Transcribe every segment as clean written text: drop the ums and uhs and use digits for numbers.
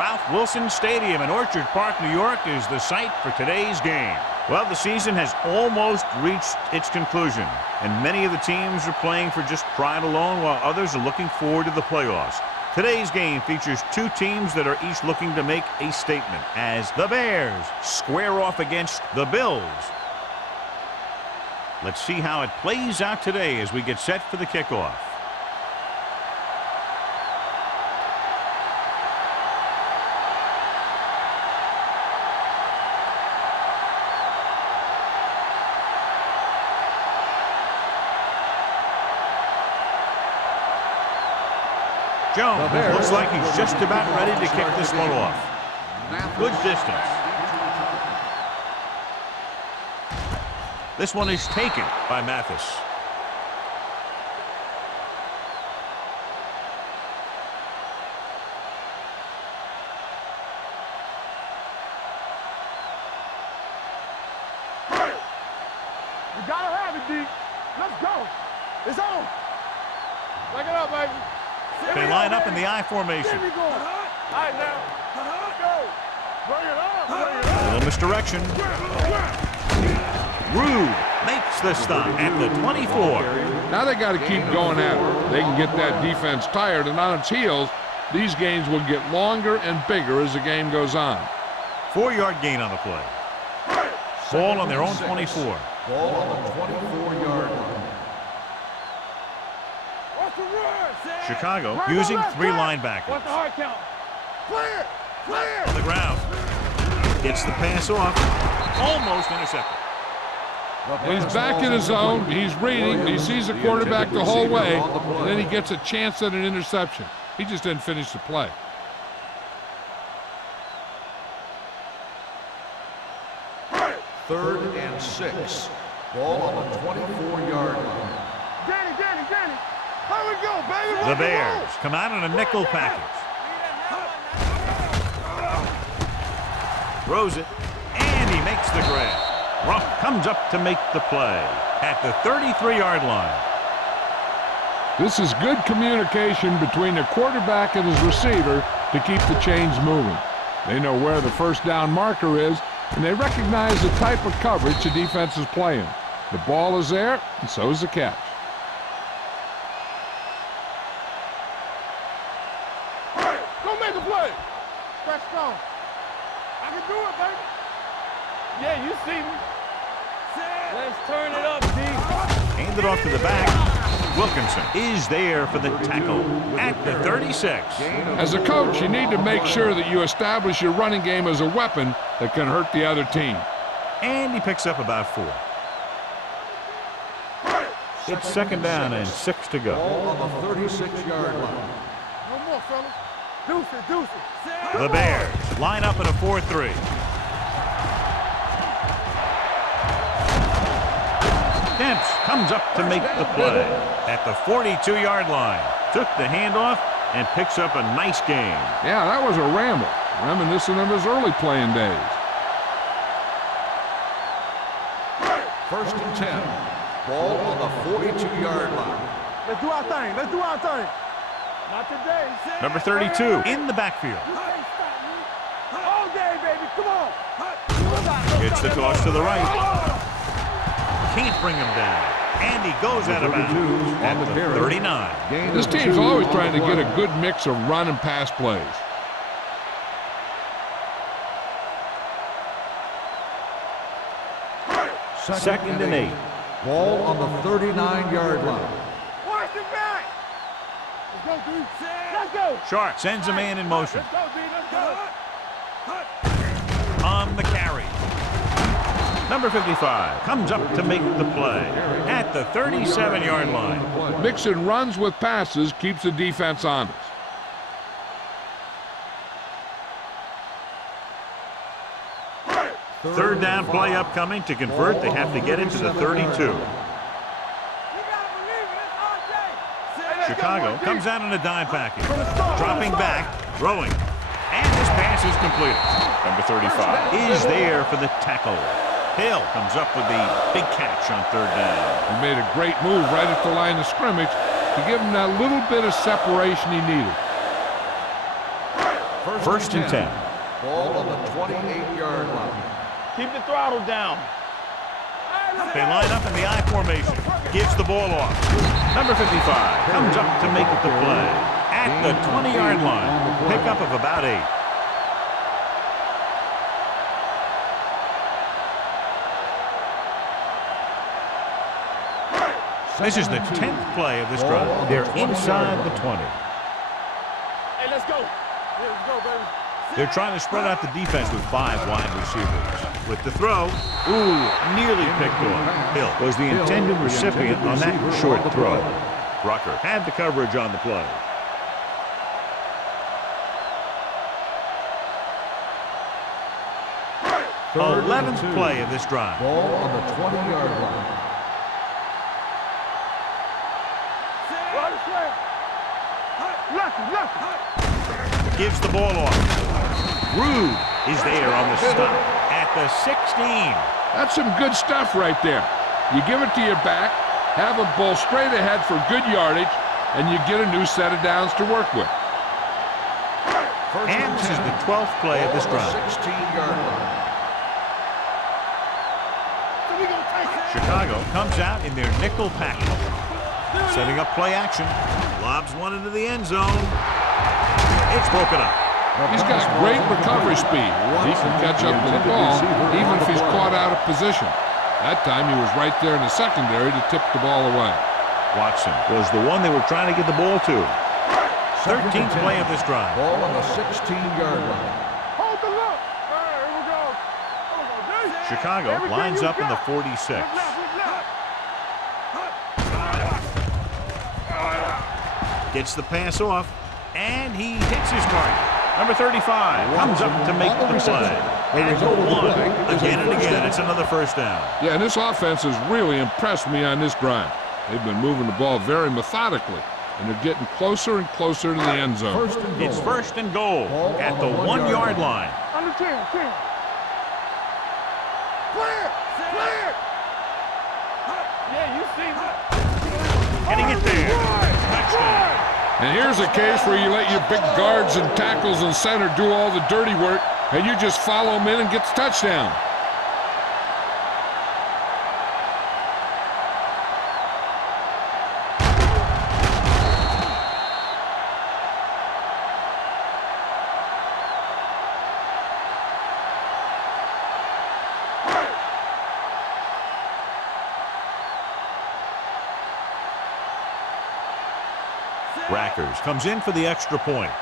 Ralph Wilson Stadium in Orchard Park, New York is the site for today's game. Well, the season has almost reached its conclusion, and many of the teams are playing for just pride alone, while others are looking forward to the playoffs. Today's game features two teams that are each looking to make a statement as the Bears square off against the Bills. Let's see how it plays out today as we get set for the kickoff. Jones looks like he's just about ready to kick this one off. Good distance. This one is taken by Mathis. You gotta have it, D. Let's go. It's on. Back it up, baby. They line up in the I formation. All right, now. Go. Bring it on. Bring it on. A little misdirection. Rude makes the stop at the 24. Now they got to keep going at it. They can get that defense tired, and on its heels, these games will get longer and bigger as the game goes on. 4-yard gain on the play. Ball on their own 24. Ball on the 24-yard line. Chicago using 3 linebackers. What's the hard count? Clear! Clear! On the ground. Gets the pass off. Almost intercepted. He's back in his zone. He's reading. He sees the quarterback the whole way. And then he gets a chance at an interception. He just didn't finish the play. Third and 6. Ball on the 24-yard line. Danny. Here we go, baby. The Bears come out in a nickel package. Throws it, and he makes the grab. Ruff comes up to make the play at the 33-yard line. This is good communication between the quarterback and his receiver to keep the chains moving. They know where the first down marker is, and they recognize the type of coverage the defense is playing. The ball is there, and so is the catch. I can do it, baby. Yeah, you see me. Let's turn it up, D. Hand it off to the back. Wilkinson is there for the tackle at the 36. As a coach, you need to make sure that you establish your running game as a weapon that can hurt the other team. And he picks up about 4. It's second down and 6 to go. Ball on the 36-yard line. No more, fellas. Deuce it. The Bears line up in a 4-3. Dent comes up to make the play at the 42-yard line. Took the handoff and picks up a nice gain. Yeah, that was a ramble, reminiscent of his early playing days. First and 10. Ball on the 42-yard line. Let's do our thing. Not today. Number 32 in the backfield. All day, baby. Come on. Gets the toss to the right. Can't bring him down. And he goes out of bounds at the 39. This team's always trying to get a good mix of run and pass plays. Second and 8. Ball on the 39-yard line. Watch it back. Let's go, dude. Let's go. Sharp sends a man in motion. Let's go, dude. Let's go. On the carry. Number 55 comes up to make the play at the 37-yard line. Mixing runs with passes keeps the defense honest. Third down play upcoming. To convert, they have to get into the 32. Chicago comes out in a dime package. Dropping back, throwing. And this pass is completed. Number 35 is there for the tackle. Hill comes up with the big catch on third down. He made a great move right at the line of scrimmage to give him that little bit of separation he needed. First and 10. Ball on the 28-yard line. Keep the throttle down. They line up in the I formation. Gives the ball off. Number 55 comes up to make the play. At the 20-yard line. Pickup of about 8. This is the 10th play of this drive. They're inside the 20. Hey, let's go. Yeah, let's go, baby. They're trying to spread out the defense with 5 wide receivers. With the throw, nearly picked off. Hill was the intended recipient on that short throw. Rucker had the coverage on the play. 11th play of this drive. Ball on the 20-yard line. Gives the ball off. Rude is there on the stop at the 16. That's some good stuff right there. You give it to your back, have a ball straight ahead for good yardage, and you get a new set of downs to work with. And this is the 12th play of this drive. 16-yard line. Chicago comes out in their nickel package. Setting up play action. Lobs one into the end zone. It's broken up. He's got great recovery speed. He can catch up to the ball even if he's caught out of position. That time he was right there in the secondary to tip the ball away. Watson was the one they were trying to get the ball to. 13th play of this drive. Ball on the 16-yard line. Hold the look. Here we go. Chicago lines up in the 46. Gets the pass off, and he hits his target. Number 35 comes up to make the play. And it's 1 again and again. It's another first down. Yeah, and this offense has really impressed me on this drive. They've been moving the ball very methodically, and they're getting closer and closer to the end zone. It's first and goal at the 1-yard line. Under 10. Clear. Yeah, you see me. Getting it there. Touchdown. And here's a case where you let your big guards and tackles and center do all the dirty work, and you just follow them in and get the touchdown. Rackers comes in for the extra point.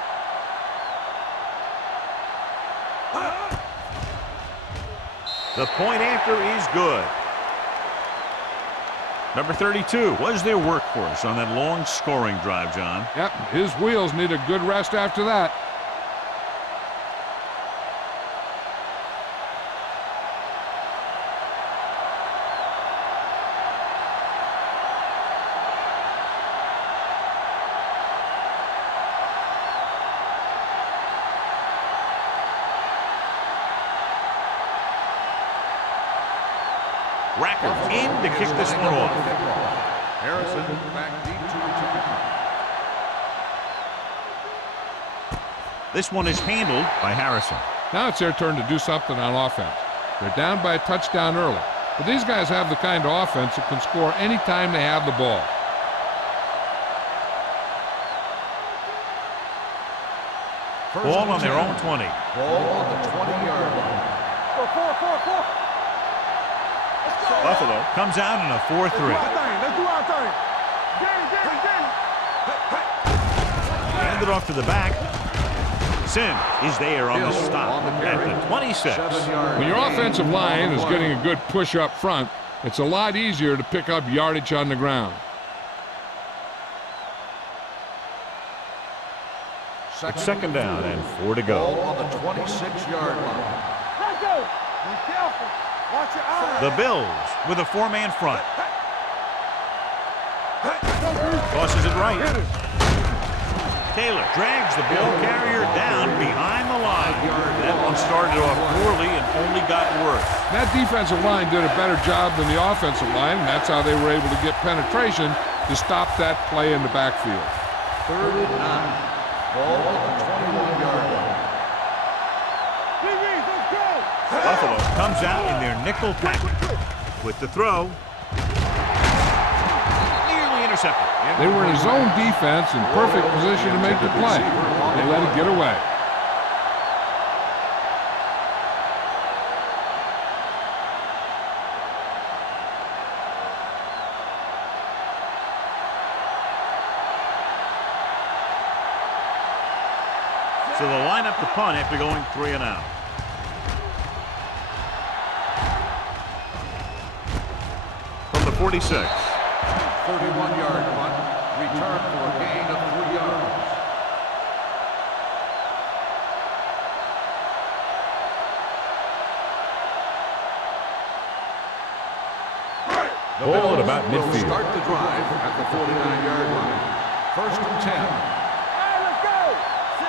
The point after is good. Number 32 was their workhorse on that long scoring drive, John. Yep, his wheels need a good rest after that. Rackers in to kick this one off. Harrison back deep to return. This one is handled by Harrison. Now it's their turn to do something on offense. They're down by a touchdown early, but these guys have the kind of offense that can score anytime they have the ball. Ball on their own 20. Ball on the 20-yard line. Four. Buffalo comes out in a 4-3. Let's do our thing. Get it. Hand it off to the back. Sin is there on the stop at the 26. When your offensive line is getting a good push up front, it's a lot easier to pick up yardage on the ground. It's second down and 4 to go. Ball on the 26-yard line. Let's go. Be careful. Watch your eyes. The Bills with a 4-man front. Tosses it right. Taylor drags the ball carrier down behind the line. That one started off poorly and only got worse. That defensive line did a better job than the offensive line, and that's how they were able to get penetration to stop that play in the backfield. 3rd and 9. Ball on the 21-yard line. Buffalo comes out in their nickel package with the throw. Nearly intercepted. They were in zone defense in perfect position to make the play. They let it get away. So they'll line up the punt after going 3 and out. From the 46. 31-yard punt. Return for a gain of 3 yards. The Ball at Bills about will midfield. start the drive at the 49-yard line. First and 10.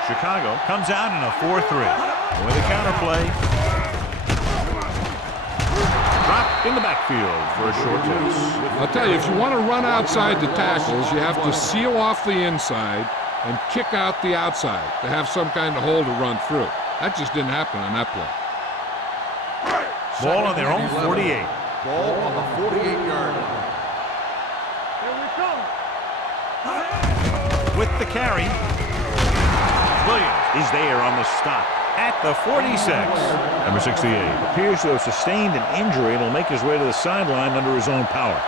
Chicago comes out in a 4-3. With a counterplay. Dropped in the backfield for a short pass. I'll tell you, if you want to run outside the tackles, you have to seal off the inside and kick out the outside to have some kind of hole to run through. That just didn't happen on that play. Ball on their own 48. Ball on the 48-yard line. Here we come. With the carry. Williams is there on the stop at the 46. Number 68 appears to have sustained an injury and will make his way to the sideline under his own power.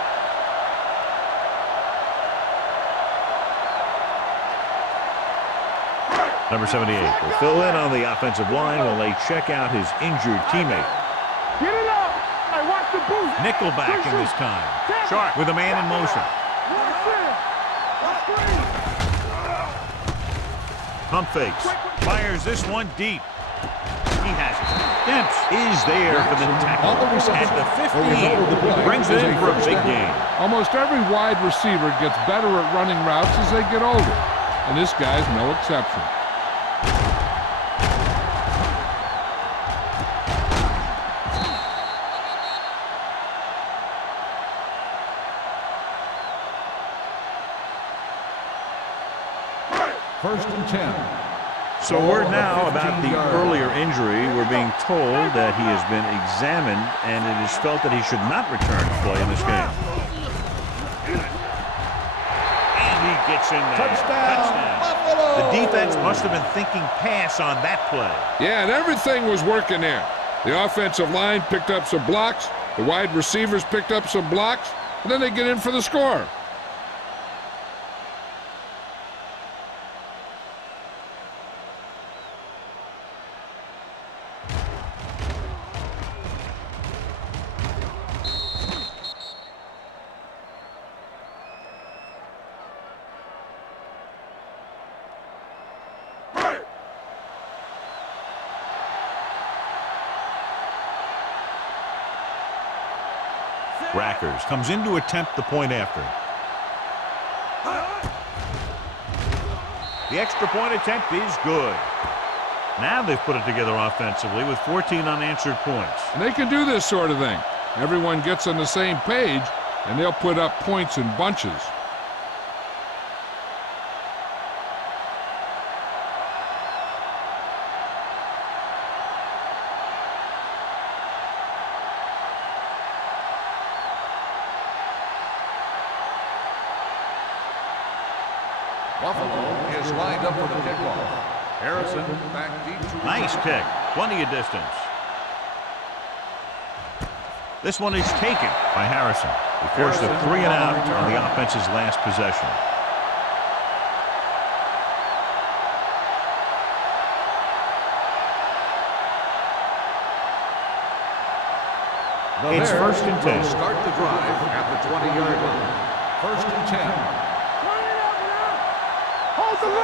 Number 78 will fill in on the offensive line while they check out his injured teammate. Get it up. Hey, watch the boost. Nickelback in this time. Sharp with a man in motion. Pump fakes. Fires this one deep. He has it. Demps is there for the tackle at the 15. Brings it in for a big gain. Almost every wide receiver gets better at running routes as they get older, and this guy's no exception. First and 10. So word now about the earlier injury. We're being told that he has been examined and it is felt that he should not return to play in this game. And he gets in there. Touchdown. The defense must have been thinking pass on that play. Yeah, and everything was working there. The offensive line picked up some blocks, the wide receivers picked up some blocks, and then they get in for the score. Rackers comes in to attempt the point after. The extra point attempt is good. Now they've put it together offensively with 14 unanswered points. And they can do this sort of thing. Everyone gets on the same page, and they'll put up points in bunches. Buffalo is lined up for the kickoff. Harrison back deep to return. Nice kick. Plenty of distance. This one is taken by Harrison. He forced a 3 and out on the offense's last possession. The It's Bears first and will 10. Start the drive at the 20-yard line. First and 10.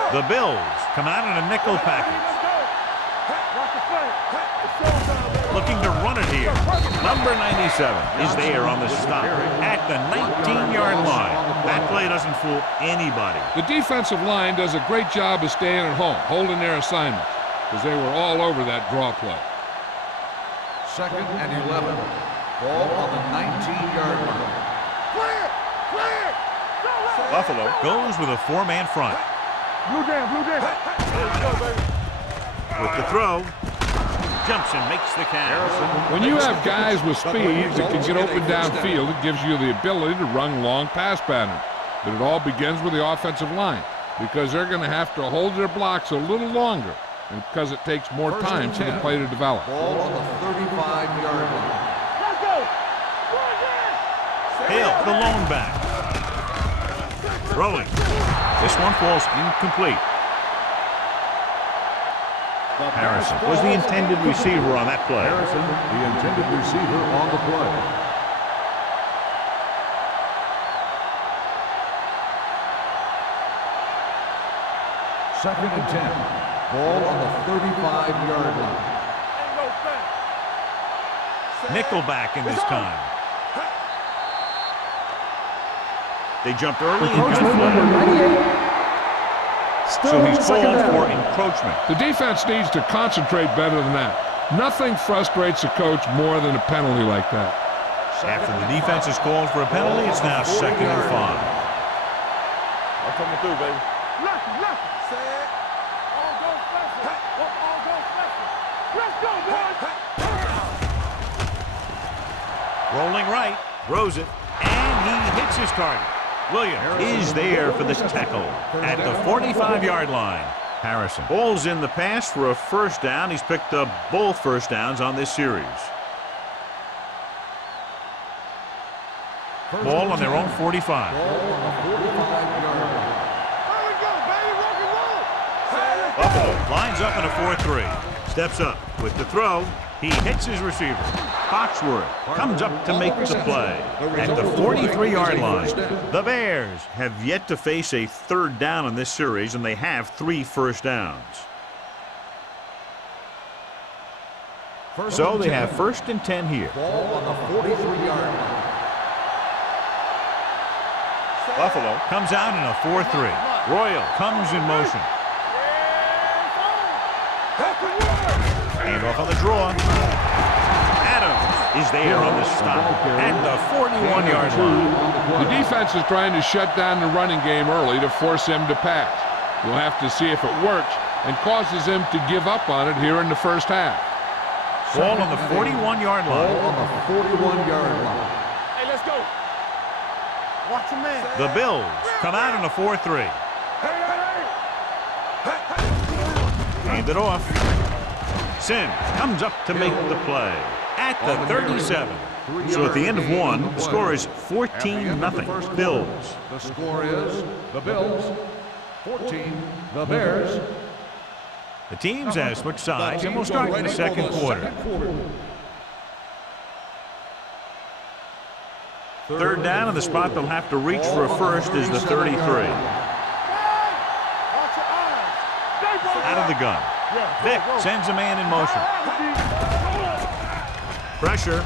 The Bills come out in a nickel package. Looking to run it here. Number 97 is there on the stop at the 19-yard line. That play doesn't fool anybody. The defensive line does a great job of staying at home, holding their assignments, because they were all over that draw play. Second and 11. Ball on the 19-yard line. Buffalo goes with a 4-man front. Blue jam, blue jam. With the throw. Jumps and makes the catch. When you have guys with speed that can get open downfield, it gives you the ability to run long pass patterns. But it all begins with the offensive line, because they're going to have to hold their blocks a little longer, and because it takes more time for the play to develop. Ball on the 35-yard line. Let's go. Hill, the lone back. Throwing. This one falls incomplete. Harrison was the intended receiver on that play. Harrison, the intended receiver on the play. Second and 10. Ball on the 35-yard line. Nickelback in this time. They jumped early and got flagged. So he's called for encroachment. The defense needs to concentrate better than that. Nothing frustrates a coach more than a penalty like that. After the defense is called for a penalty, it's now 2nd and 5. I'm coming through, baby. Left. Set. All go special. All go special. Let's go, boys. Rolling right, throws it, and he hits his target. Williams is there for this tackle at the 45-yard line. Harrison ball's in the pass for a first down. He's picked up both first downs on this series. Ball on their own 45. Ball on the 45-yard line. There we go, baby. Rock and roll. Buffalo lines up in a 4-3. Steps up with the throw. He hits his receiver. Foxworth comes up to make the play at the 43-yard line. The Bears have yet to face a third down in this series, and they have 3 first downs. So they have 1st and 10 here. Ball on the 43-yard line. Buffalo comes out in a 4-3. Royal comes in motion. Hand off on the draw. Adams is there on the stop at the 41-yard line. The defense is trying to shut down the running game early to force him to pass. We'll have to see if it works and causes him to give up on it here in the first half. Ball on the 41-yard line. Ball on the 41-yard line. Hey, let's go. Watch your man. The Bills come out in a 4-3. Hand it off. Sims comes up to make the play at the 37. So at the end of one, the score is 14-0 Bills. The score is the Bills 14, the Bears. The teams have switched sides, and we'll start in the second quarter. Third down, and the spot they'll have to reach for a first is the 33. Out of the gun. Vick sends a man in motion. Pressure.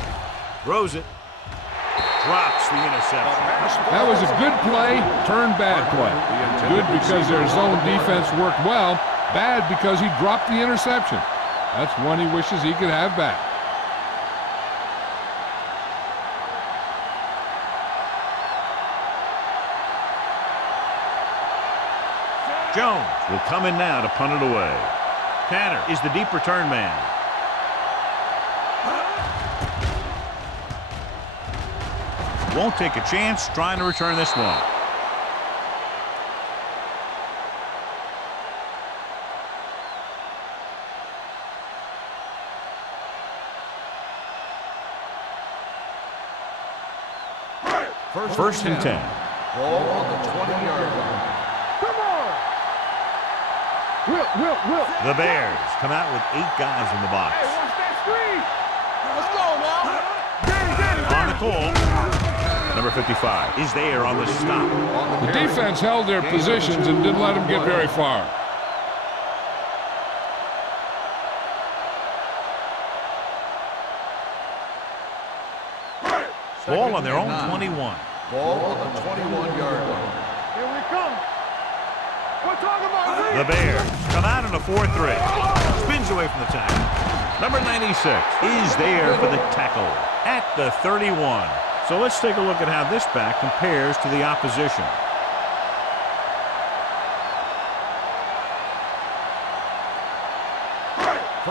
Throws it. Drops the interception. That was a good play, turned bad play. Good because their zone defense worked well. Bad because he dropped the interception. That's one he wishes he could have back. Jones will come in now to punt it away. Tanner is the deep return man. Won't take a chance trying to return this one. First and 10. Ball on the 20-yard line. Come on. Will. The Bears come out with 8 guys in the box. Hey, watch that screen. Let's go now. On the call, number 55 is there on the stop. The defense held their positions and didn't let them get very far. Ball on their own 21. Ball on the 21-yard line. Here we come. We're talking about The Bears come out in a 4-3. Spins away from the tackle. Number 96 is there for the tackle at the 31. So let's take a look at how this back compares to the opposition.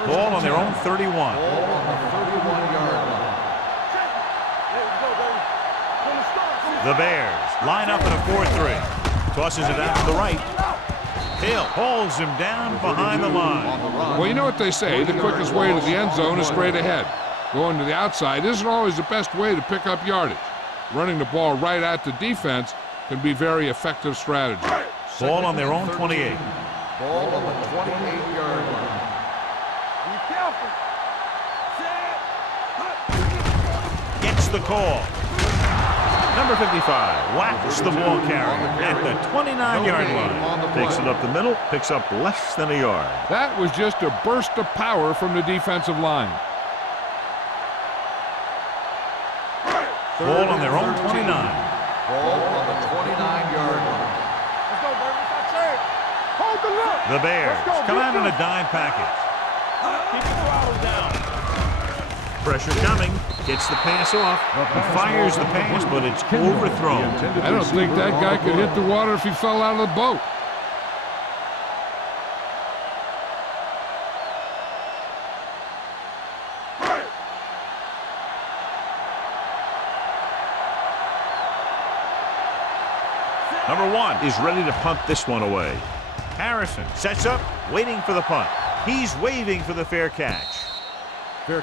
Ball on their own own 31. Ball on the 31-yard line. The Bears line up in a 4-3. Tosses it out to the right. Hill hauls him down behind the line. Well, you know what they say, the quickest way to the end zone is straight ahead. Going to the outside isn't always the best way to pick up yardage. Running the ball right at the defense can be very effective strategy. Ball on their own 28. Ball on the 28-yard line. Be careful. Gets the call. Number 55 whacks the ball carrier at the 29-yard line. Takes it up the middle, picks up less than a yard. That was just a burst of power from the defensive line. Ball on their own 29. Ball on the 29-yard line. Let's go, baby. Let's go. Hold the look. The Bears come out in a dime package. Keep the throttle down. Pressure coming. Gets the pass off. He fires the pass, but it's overthrown. I don't think that guy could hit the water if he fell out of the boat. Number 1 is ready to punt this one away. Harrison sets up, waiting for the punt. He's waving for the fair catch.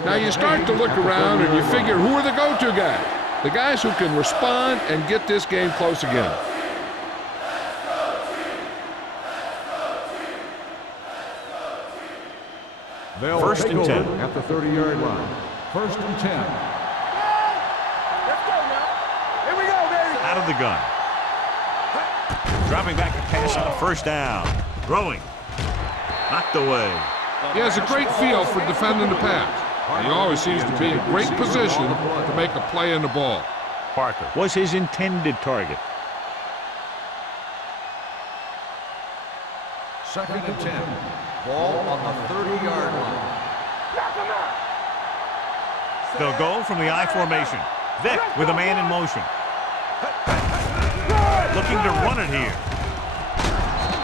Now you start to look around and you figure, who are the go-to guys? The guys who can respond and get this game close again. First and 10. At the 30-yard line. First and 10. Let's go now. Here we go, baby. Out of the gun. Dropping back to pass on first down. Throwing. Knocked away. He has a great feel for defending the pass. And he always seems to be in great position to make a play in the ball. Parker was his intended target. Second and 10. Ball on the 30-yard line. Knock him out. They'll go from the I formation. Vick with a man in motion. Looking to run it here.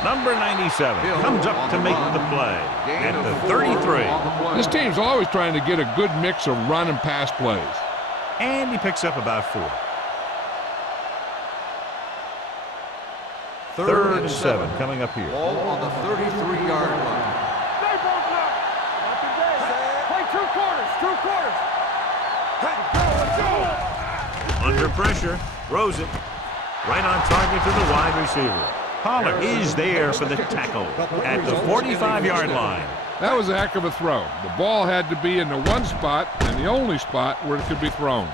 Number 97 comes up to make the play at the 33. This team's always trying to get a good mix of run and pass plays. And he picks up about 4. Third and 7 coming up here. Ball on the 33-yard line. Stay both now. Not today. Play 2 quarters. 2 quarters. Let's go. Under pressure. Throws it. Right on target to the wide receiver. Pollard is there for the tackle at the 45-yard line. That was a heck of a throw. The ball had to be in the one spot and the only spot where it could be thrown.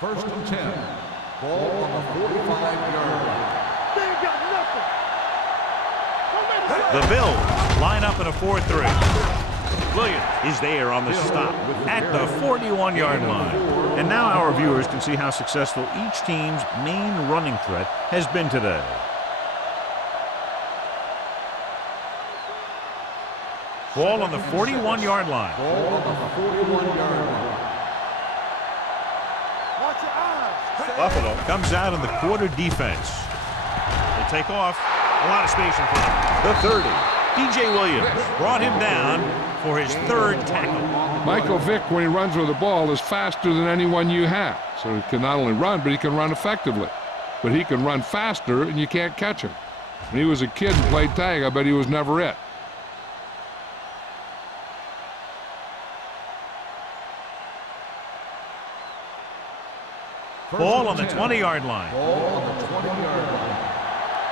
First and 10. Ball on the 45-yard line. They ain't got nothing. Don't make it. The Bills line up in a 4-3. Williams is there on the stop at the 41-yard line. And now our viewers can see how successful each team's main running threat has been today. Ball on the 41-yard line. Ball on the 41-yard line. Watch your eyes. Buffalo comes out in the quarter defense. They take off. A lot of space in front. The 30. DJ Williams brought him down for his 3rd tackle. Michael Vick, when he runs with the ball, is faster than anyone you have. So he can not only run, but he can run effectively. But he can run faster, and you can't catch him. When he was a kid and played tag, I bet he was never it. Ball on the 20-yard line. Ball on the 20-yard line.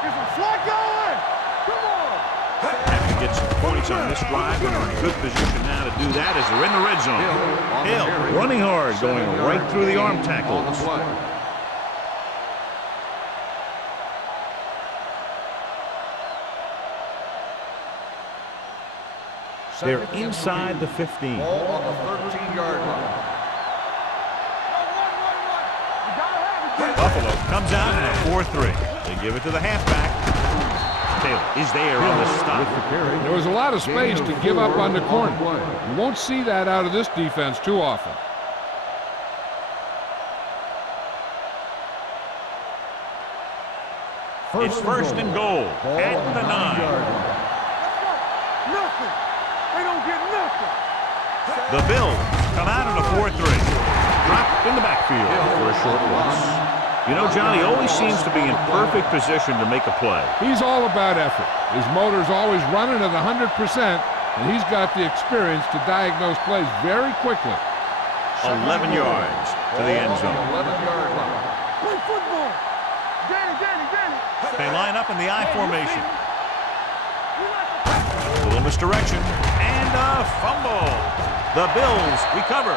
Get some slack going. Come on. Having to get some points on this drive, and are in good position now to do that as they're in the red zone. Hill running hard, going right through the arm On the tackles. play. They're inside the 15. Ball on the 13-yard line. Buffalo comes out in a 4-3. They give it to the halfback. Taylor is there on the stop. There was a lot of space to give up on the corner. You won't see that out of this defense too often. It's first and goal at the 9. Nothing. They don't get nothing. The Bills come out in a 4-3. Dropped in the backfield for a short loss. You know, Johnny always seems to be in perfect position to make a play. He's all about effort. His motor's always running at 100%, and he's got the experience to diagnose plays very quickly. 11 yards to the end zone. 11-yard line. Play football. Danny. They line up in the I formation. A little misdirection and a fumble. The Bills recover.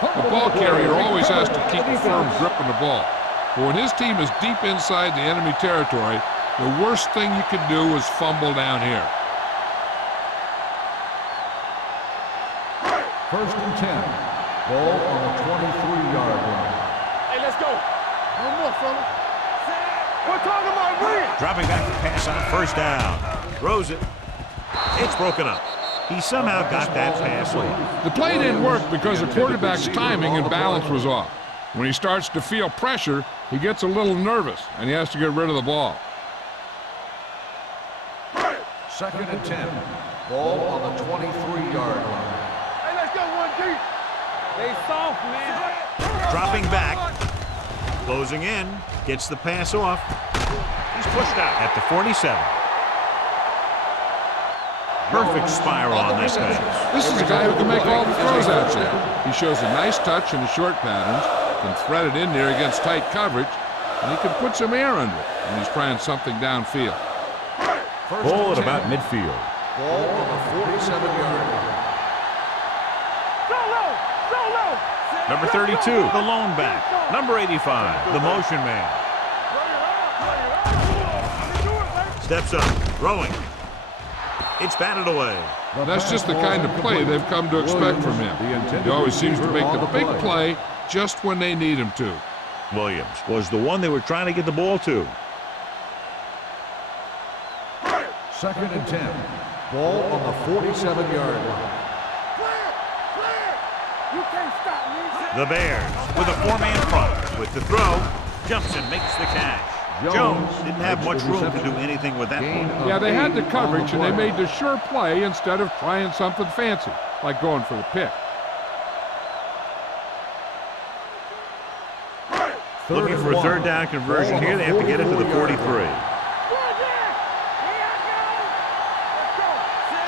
The ball carrier always has to keep a firm grip on the ball. But when his team is deep inside the enemy territory, the worst thing you could do is fumble down here. First and 10. Ball on the 23-yard line. Hey, let's go. One more, fella. We're talking about win. Dropping back to pass on first down. Throws it. It's broken up. He somehow got that pass off. The play didn't work because the quarterback's timing and balance was off. When he starts to feel pressure, he gets a little nervous, and he has to get rid of the ball. Second and 10. Ball on the 23-yard line. Hey, let's go one deep. They soft, man. Dropping back. Closing in. Gets the pass off. He's pushed out at the 47. Perfect spiral on this pass. This is a guy who can make all the throws out there. He shows a nice touch in the short patterns, can thread it in there against tight coverage, and he can put some air under it when he's trying something downfield. Ball at about midfield. Ball on the 47-yard line. Number 32, the lone back. Number 85, the motion man. Steps up, throwing. It's batted away. That's just the kind of play they've come to expect from him. He always seems to make the big play just when they need him to. Williams was the one they were trying to get the ball to. Second and 10. Ball on the 47-yard line. You can't stop me. The Bears with a 4-man front. With the throw, jumps and makes the catch. Jones didn't have much room to do anything with that ball. Yeah, they had the coverage, and they made the sure play instead of trying something fancy, like going for the pick. Looking for a third down conversion here. They have to get it to the 43.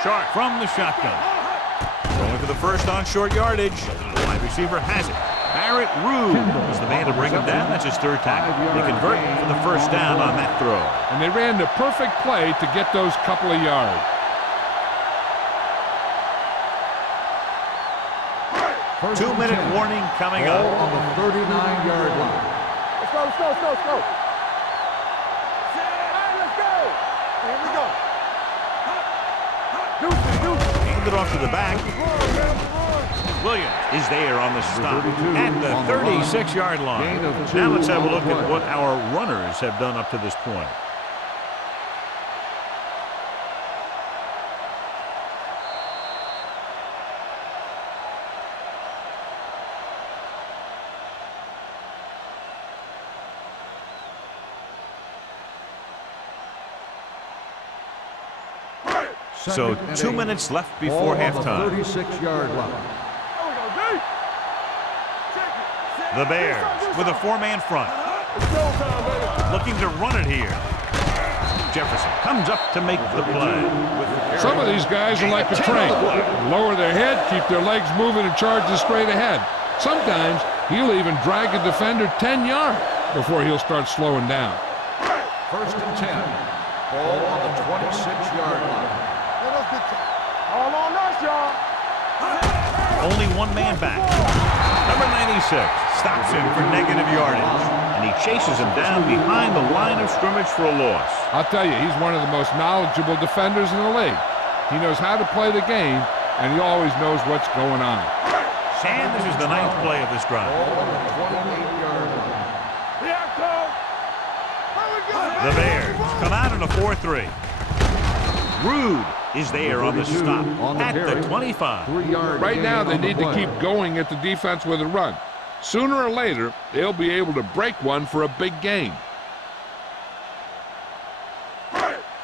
Sharp from the shotgun. Going for the first on short yardage. The wide receiver has it. Barrett Rude was the man to bring him down. That's his third tackle. They convert for the first down on that throw. And they ran the perfect play to get those couple of yards. First and 2-minute 10. warning coming Ball up. on the 39-yard line. Let's go. Let's go. Here we go. Hand it off to the back. Williams is there on the stop at the 36-yard line. Now let's have a look at what our runners have done up to this point. So 2 minutes left before halftime. 36-yard line. The Bears with a 4-man front. Looking to run it here. Jefferson comes up to make the play. Some of these guys are like a train. Lower their head, keep their legs moving, and charge straight ahead. Sometimes he'll even drag a defender 10 yards before he'll start slowing down. First and 10. Ball on the 26-yard line. All on us, y'all. Only one man back. Number 96 stops him for negative yardage, and he chases him down behind the line of scrimmage for a loss. I'll tell you, he's one of the most knowledgeable defenders in the league. He knows how to play the game, and he always knows what's going on. And this is the 9th play of this drive. Ball on the 28-yard line. The Bears come out in a 4-3. Rude is there on the stop at the 25. 3-yard Right gain now, they on the need to play. keep going at the defense with a run. Sooner or later, they'll be able to break one for a big gain.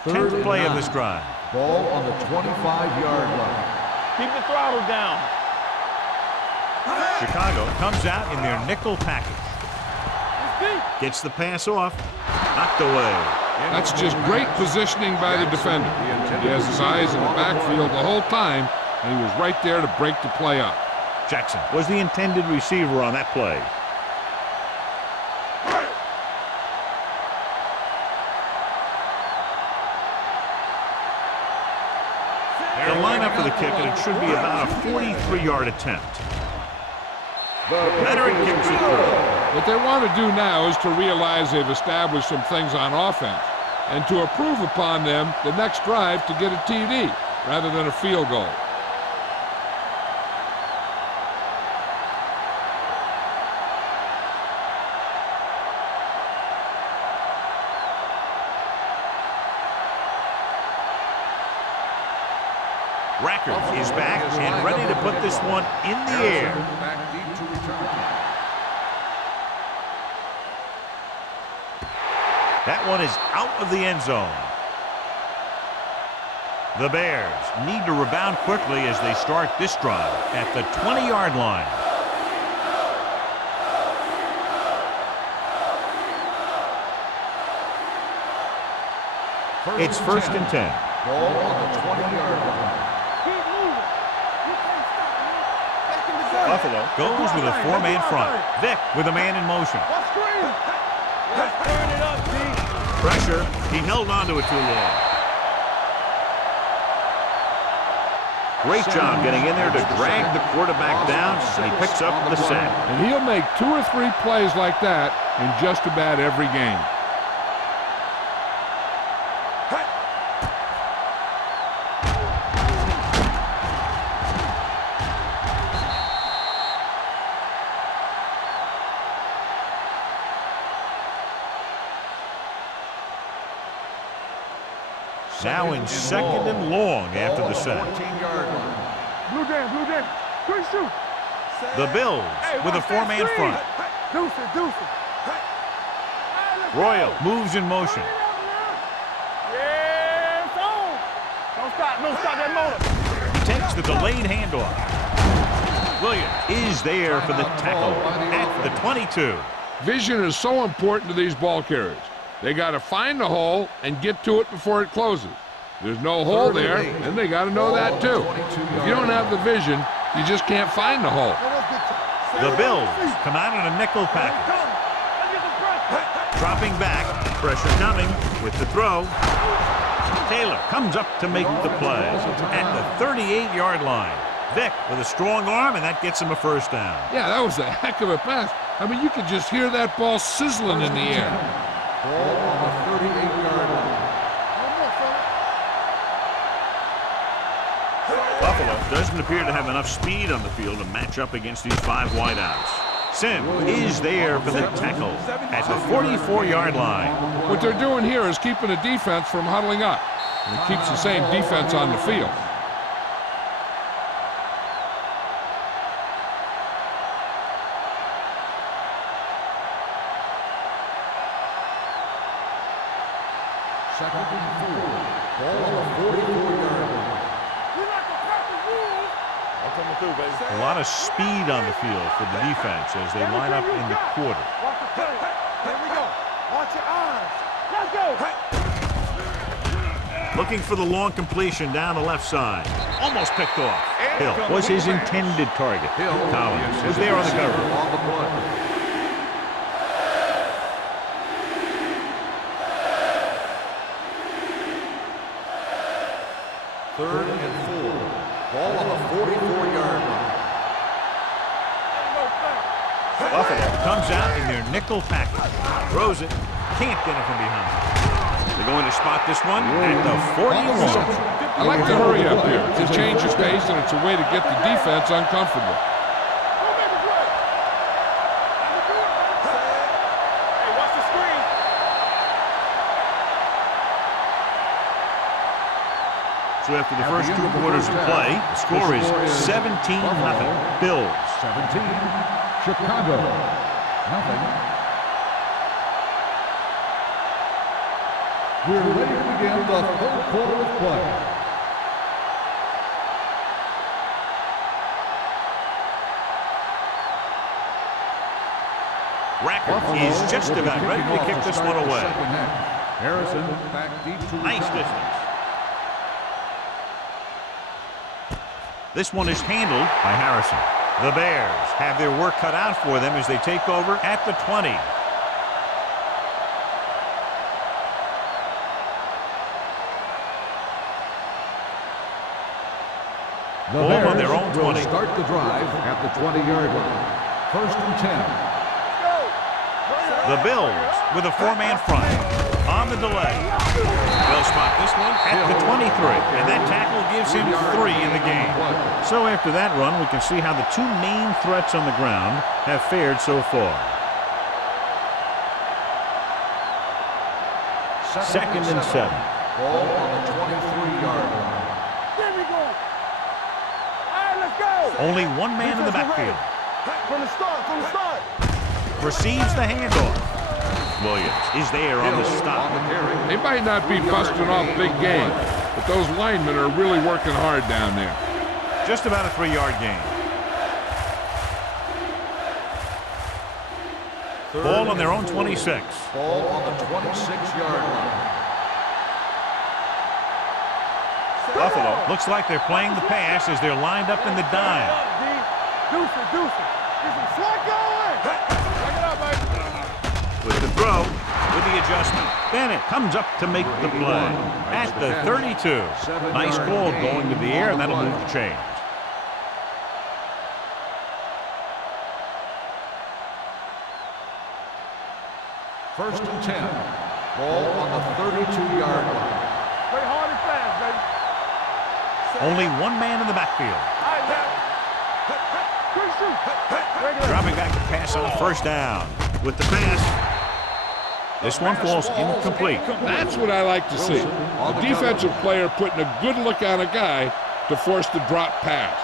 Third 10th and play of 9. this drive. Ball on the 25-yard line. Keep the throttle down. Chicago comes out in their nickel package. Gets the pass off. Knocked away. That's just great positioning by the defender. He has his eyes in the backfield the whole time, and he was right there to break the play up. Jackson was the intended receiver on that play. They'll line up for the kick, and it should be about a 43-yard attempt. Veteran kicks it through. What they want to do now is to realize they've established some things on offense and to improve upon them the next drive to get a TD rather than a field goal. Rackard is back and ready to put this one in the air. Back deep to return. That one is out of the end zone. The Bears need to rebound quickly as they start this drive at the 20-yard line. It's first and 10. Ball on the 20-yard line. Buffalo goes with a four-man front. Vick with a man in motion. Let's turn it up, D. Pressure. He held on to it too long. Great job getting in there to drag the quarterback down, and he picks up the sack. And he'll make 2 or 3 plays like that in just about every game. Now in second and long after the sack. 14-yard line. Blue jam, quick shoot. The Bills with a four-man front. Deuce it. Royal moves in motion. Yeah, it's on. Don't stop that motor. Takes the delayed handoff. Williams is there for the tackle at the 22. Vision is so important to these ball carriers. They got to find the hole and get to it before it closes. There's no hole there, and they got to know that too. If you don't have the vision, you just can't find the hole. The Bills come out in a nickel package. Dropping back, pressure coming with the throw. Taylor comes up to make the play at the 38-yard line. Vick with a strong arm, and that gets him a first down. Yeah, that was a heck of a pass. I mean, you could just hear that ball sizzling in the air. Ball on the 38-yard line. Buffalo doesn't appear to have enough speed on the field to match up against these 5 wideouts. Sim is there for the tackle at the 44-yard line. What they're doing here is keeping the defense from huddling up. And it keeps the same defense on the field. Second and 4. Ball on the 44-yard line. I'm coming through, baby. A lot of speed on the field for the defense as they line up in the quarter. Watch the play. Here we go. Watch your eyes. Let's go. Looking for the long completion down the left side. Almost picked off. Hill was his intended target. Collins was there on the cover. On the play. Third and 4. Ball on the 44-yard line. Buffalo comes out in their nickel package. Throws it. Can't get it from behind. They're going to spot this one at the 41. I like to hurry up here. It's a change of pace, and it's a way to get the defense uncomfortable. Hey, watch the screen. So after the first 2 quarters of play, the score is 17-0. Bills. 17. Chicago. Nothing. We're ready to begin the third quarter of play. Rackard is just about ready to kick this one away. Harrison back deep to Nice distance. This one is handled by Harrison. The Bears have their work cut out for them as they take over at the 20. The Ball on Bears their own will 20. start the drive at the 20-yard line. First and 10. The Bills with a four-man front. On the delay. They'll spot this one at the 23. And that tackle gives him 3 in the game. So after that run, we can see how the two main threats on the ground have fared so far. Second and 7. Ball on the 23-yard line. There we go. All right, let's go. Only one man in the backfield. From the start. Receives the handoff. Williams is there on the stop. They might not be busting off big game, but those linemen are really working hard down there. Just about a 3-yard gain. Ball on their own 26. Ball on the 26-yard line. Buffalo looks like they're playing the pass as they're lined up in the dime. Deuce it. This is slot going. Check it out, baby. With the throw, with the adjustment. Bennett comes up to make the play at the 32. Nice ball going to the air, and that'll move the chains. First and 10. Ball on the 32-yard line. Play hard and fast, baby. Only one man in the backfield. All right, now. Quick shoot. Dropping back to pass on first down. With the pass. This one falls incomplete. That's what I like to see. A defensive player putting a good look on a guy to force the drop pass.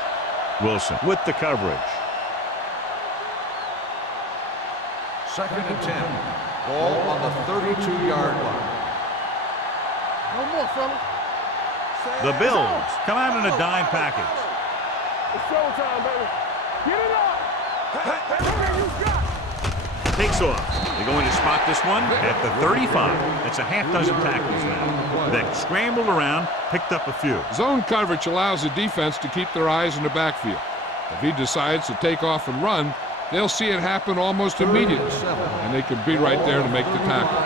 Wilson with the coverage. Second and 10. Ball on the 32-yard line. No more, fellas. The Bills come out in a dime package. It's showtime, baby. Get it up. Hey, you got. Takes off. They're going to spot this one at the 35. That's a half dozen tackles now. They scrambled around, picked up a few. Zone coverage allows the defense to keep their eyes in the backfield. If he decides to take off and run, they'll see it happen almost immediately, and they can be right there to make the tackle.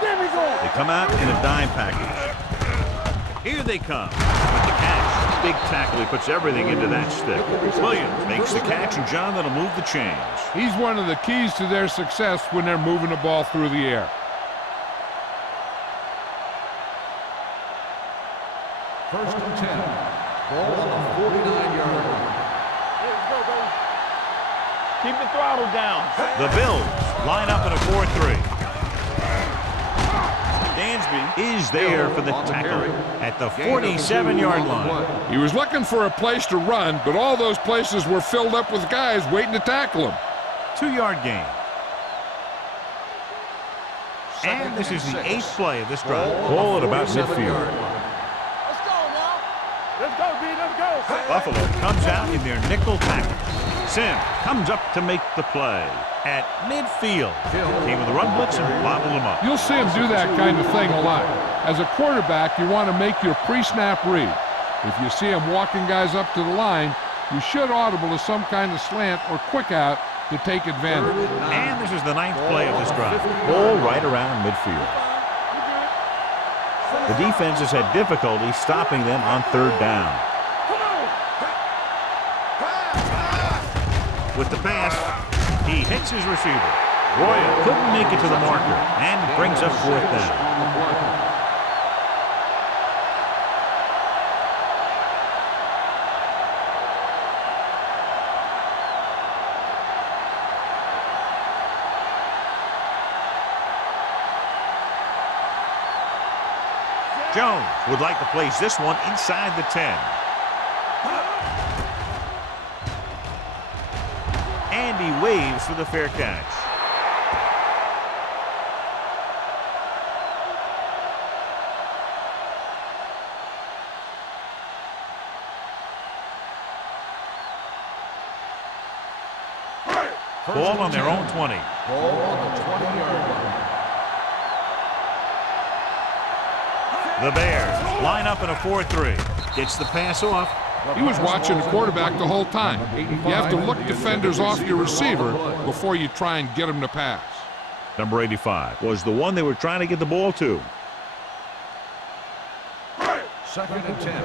There we go. They come out in a dime package. Here they come with the catch. Big tackle. He puts everything into that stick. Williams makes the catch, and John, that'll move the chains. He's one of the keys to their success when they're moving the ball through the air. First and 10. Ball on the 49-yard line. Let's go, baby. Keep the throttle down. The Bills line up in a 4-3. Dansby is there for the tackle at the 47-yard line. He was looking for a place to run, but all those places were filled up with guys waiting to tackle him. 2-yard gain. And this is the 8th play of this drive. Ball at about midfield. Let's go now. Let's go, B. Let's go. Buffalo comes out in their nickel package. Sim comes up to make the play at midfield. Came with a run blitz and bobbled him up. You'll see him do that kind of thing a lot. As a quarterback, you want to make your pre-snap read. If you see him walking guys up to the line, you should audible to some kind of slant or quick out to take advantage. And this is the 9th play of this drive. Ball right around midfield. The defense has had difficulty stopping them on 3rd down. With the pass, he hits his receiver. Royal couldn't make it to the marker and brings up 4th down. Jones would like to place this one inside the 10. And he waves for the fair catch. Ball on their own 20. Ball on the 20-yard line. The Bears line up in a 4-3. Gets the pass off. He was watching the quarterback the whole time. You have to look defenders off your receiver before you try and get him to pass. Number 85 was the one they were trying to get the ball to. 2nd and 10.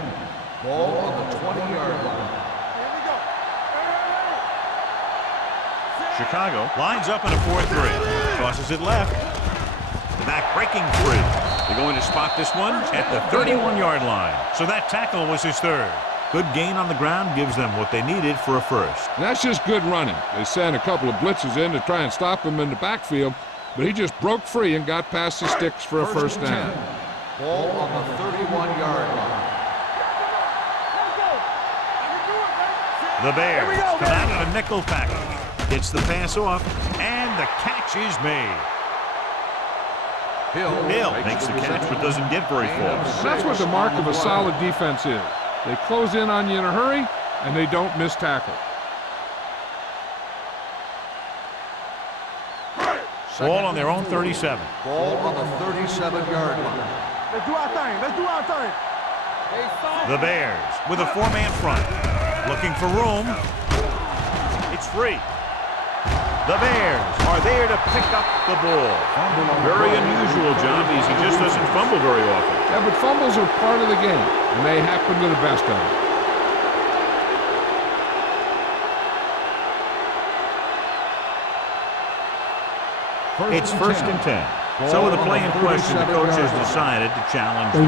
Ball on the 20-yard line. Chicago lines up in a 4-3. Tosses it left. The back breaking free. They're going to spot this one at the 31-yard line. So that tackle was his third. Good gain on the ground gives them what they needed for a first. That's just good running. They sent a couple of blitzes in to try and stop him in the backfield, but he just broke free and got past the sticks for a first down. Ball on the 31-yard line. The Bears come out in a nickel package. Gets the pass off, and the catch is made. Hill makes the catch but doesn't get very far. That's what the mark of a solid defense is. They close in on you in a hurry, and they don't miss tackle. Ball on their own 37. Ball on the 37-yard line. Let's do our thing. Let's do our thing. The Bears with a 4-man front. Looking for room. It's free. The Bears are there to pick up the ball. Very unusual job because he just doesn't fumble very often. Yeah, but fumbles are part of the game, and they happen to the best of them. It's 1st and 10. So with the play in question, the coach has decided to challenge the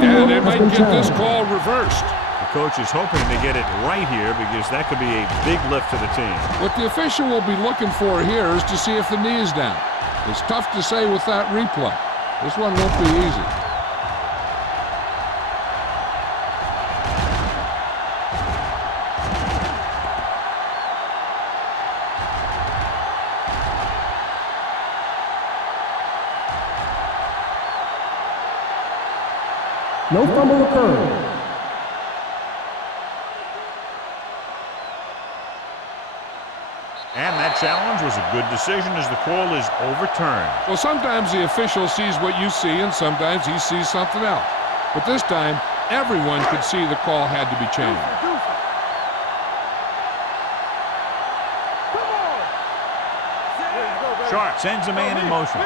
Yeah, they might get this call reversed. The coach is hoping to get it right here because that could be a big lift to the team. What the official will be looking for here is to see if the knee is down. It's tough to say with that replay. This one won't be easy. No fumble occurred. And that challenge was a good decision as the call is overturned. Well, sometimes the official sees what you see, and sometimes he sees something else. But this time, everyone could see the call had to be changed. Sharp sends a man in motion.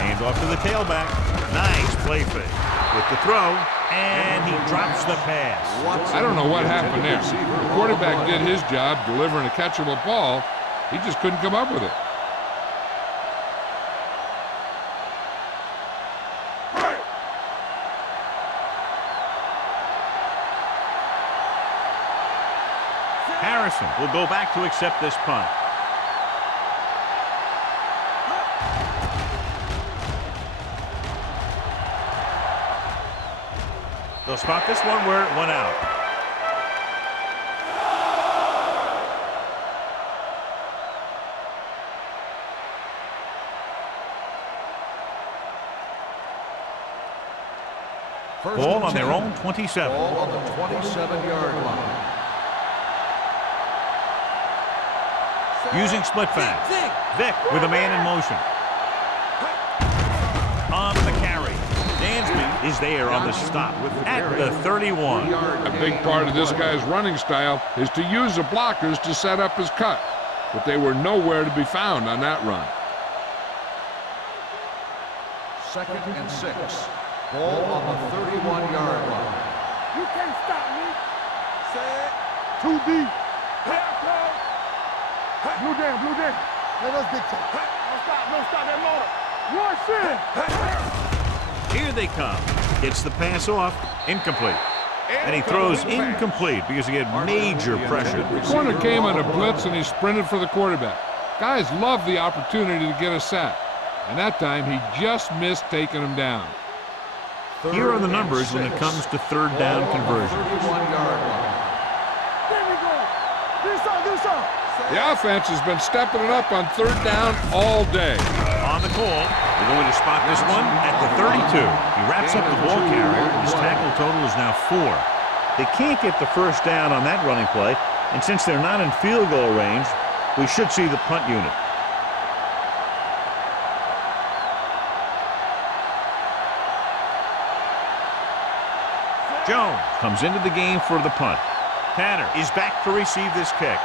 Hand off to the tailback. Nice play fake. With the throw, and he drops the pass. I don't know what happened there. The quarterback did his job delivering a catchable ball. He just couldn't come up with it. Harrison will go back to accept this punt. They'll spot this one where it went out. Ball on their own 27. Ball on the 27-yard line. Using split back. Vick with a man in motion. On the carry. Dansby is there on the stop at the 31. A big part of this guy's running style is to use the blockers to set up his cut, but they were nowhere to be found on that run. 2nd and 6. Ball on the 31-yard line. You can't stop me. Set. Too deep. Blue down, blue down. Let us big time. Don't stop that motor. Rush in. Here they come. Gets the pass off. Incomplete. And he throws incomplete because he had major pressure. The corner came on a blitz and he sprinted for the quarterback. Guys love the opportunity to get a sack. And that time he just missed taking him down. Here are the numbers when it comes to third down conversions. 31-yard line. There we go. Do something. The offense has been stepping it up on third down all day. On the call, they're going to spot this one at the 32. He wraps up the ball carrier. His tackle total is now 4. They can't get the first down on that running play And since they're not in field goal range, we should see the punt unit. Jones comes into the game for the punt. Tanner is back to receive this kick.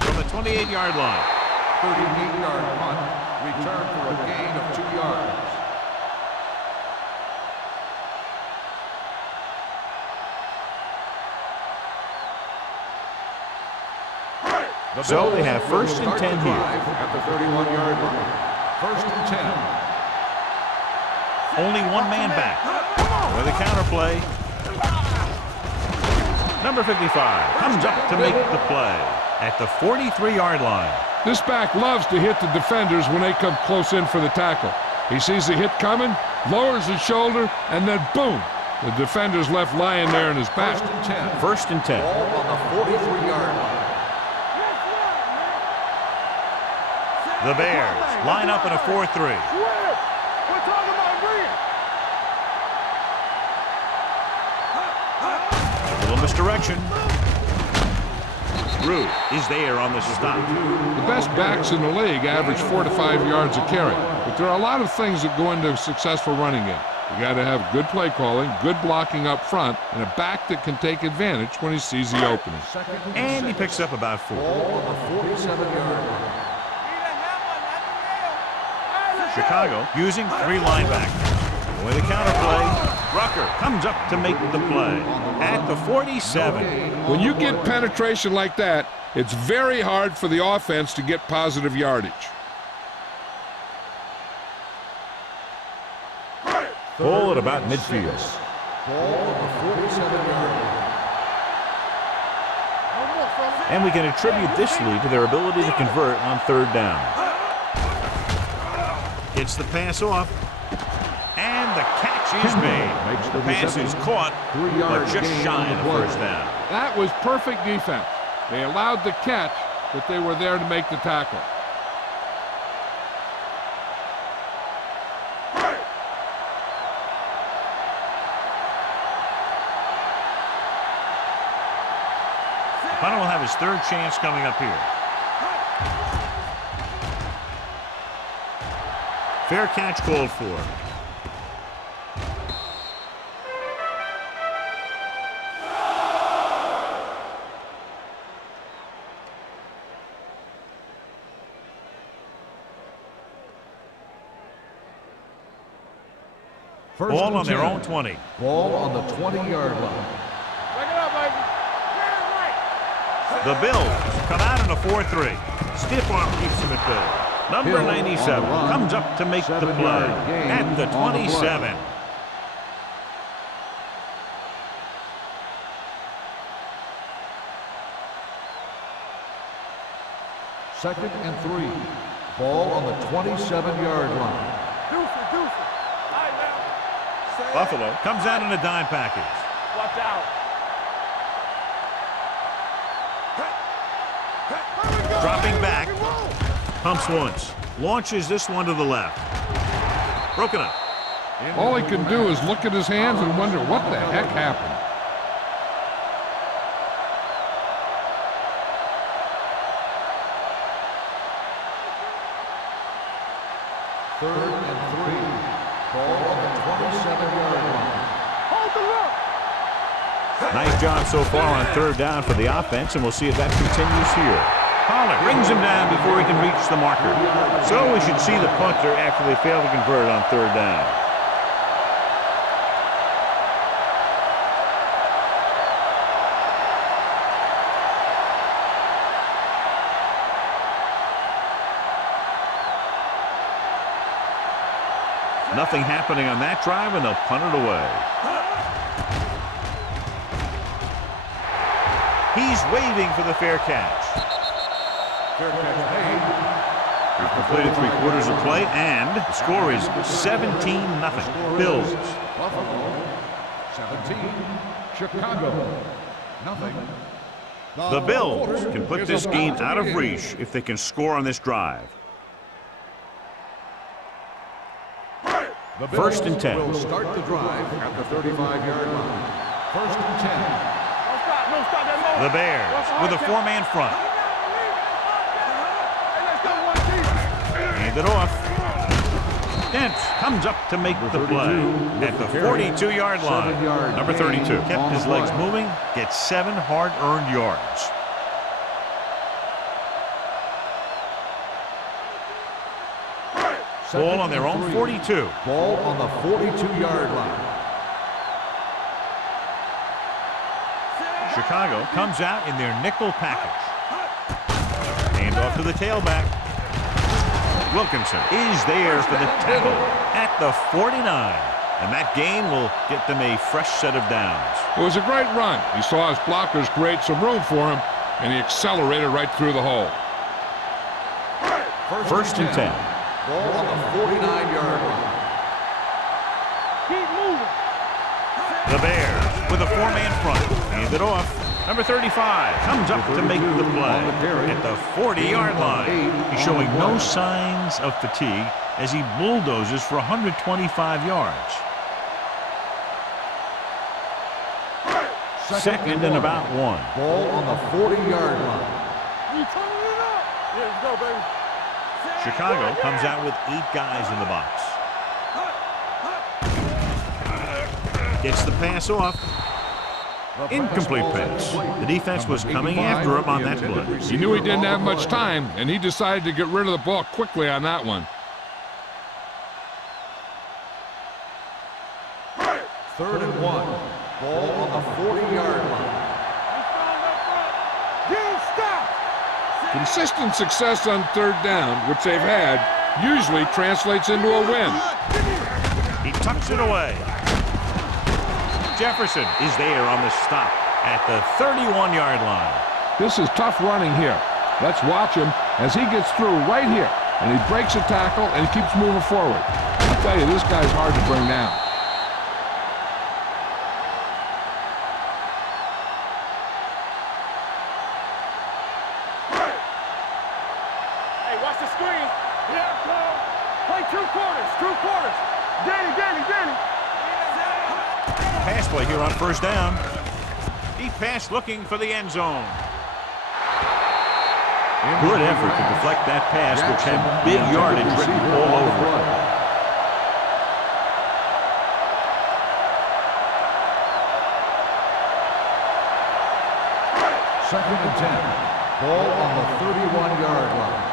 From the 28-yard line. 38-yard punt, return for a gain of 2 yards. So they have first and 10 here. At the 31-yard line. First and 10. Only one man back. With a counter play. Number 55 comes up to make the play at the 43-yard line. This back loves to hit the defenders when they come close in for the tackle. He sees the hit coming, lowers his shoulder, and then boom, the defender's left lying there in his back. First and 10. Ball on the 43-yard line. The Bears line up in a 4-3. We're talking about green. A little misdirection. Rude is there on the stop. The best backs in the league average 4 to 5 yards a carry, but there are a lot of things that go into a successful running game. You got to have good play calling, good blocking up front, and a back that can take advantage when he sees the opening. And he picks up about 4. Ball on the 47-yard line. Chicago using 3 linebackers. With a counter play, Rucker comes up to make the play at the 47. When you get penetration like that, it's very hard for the offense to get positive yardage. Ball at about midfield. Ball on the 47-yard line. And we can attribute this lead to their ability to convert on 3rd down. Gets the pass off. And the catch is made. The pass is caught, but just shy of the 1st down. That was perfect defense. They allowed the catch, but they were there to make the tackle. Punter will have his 3rd chance coming up here. Fair catch called for. Ball on their own 20. Ball on the 20-yard line. Break it up, baby. The Bills come out in a 4-3. Stiff arm keeps him at bay. Number 97 comes up to make the play at the 27. Second and 3. Ball on the 27-yard line. Buffalo comes out in a dime package. Watch out. Dropping back. Pumps once. Launches this one to the left. Broken up. All he can do is look at his hands and wonder what the heck happened. Third and 3. Ball on the 27-yard line. Hold the look. Nice job so far on 3rd down for the offense, and we'll see if that continues here. Pollard brings him down before he can reach the marker. So we should see the punter after they fail to convert on 3rd down. Nothing happening on that drive, and they'll punt it away. He's waving for the fair catch. Fair catch made. We've completed 3/4 of play, and the score is 17-0. Bills. Buffalo 17. Chicago nothing. The Bills can put this game out of reach if they can score on this drive. The First and 10. will start the drive at the 35-yard line. First and 10. No, stop that low. The Bears with a four-man front. Hey, let's go, one team. Hand it off. Dent comes up to make the play at the 42-yard line. 7-yard Number 32 gain kept on his the legs play. moving, gets 7 hard-earned yards. Ball on their own 42. Ball on the 42-yard line. Chicago comes out in their nickel package. Hand off to the tailback. Wilkinson is there for the tackle at the 49. And that gain will get them a fresh set of downs. It was a great run. He saw his blockers create some room for him, and he accelerated right through the hole. First and 10. Ball on the 49-yard line. Keep moving. The Bears with a four-man front. Hand it off. Number 35 comes up to make the play at the 40-yard line. He's showing no signs of fatigue as he bulldozes for 125 yards. Second and about 1. Ball on the 40-yard line. You turning it up. Yeah, let's go, baby. Chicago comes out with 8 guys in the box. Gets the pass off. Incomplete pass. The defense was coming after him on that play. He knew he didn't have much time, and he decided to get rid of the ball quickly on that one. Third and 1. Ball on the 40-yard line. Get stopped. Consistent success on third down, which they've had, usually translates into a win. He tucks it away. Jefferson is there on the stop at the 31-yard line. This is tough running here. Let's watch him as he gets through right here, and he breaks a tackle and he keeps moving forward. I'll tell you, this guy's hard to bring down. Hey, watch the screen. Yeah, come. Play 2 quarters. 2 quarters. Danny. Pass play here on first down. Deep pass looking for the end zone. Good effort to deflect that pass, which had big yardage written all over it. Second and 10. Ball on the 31-yard line.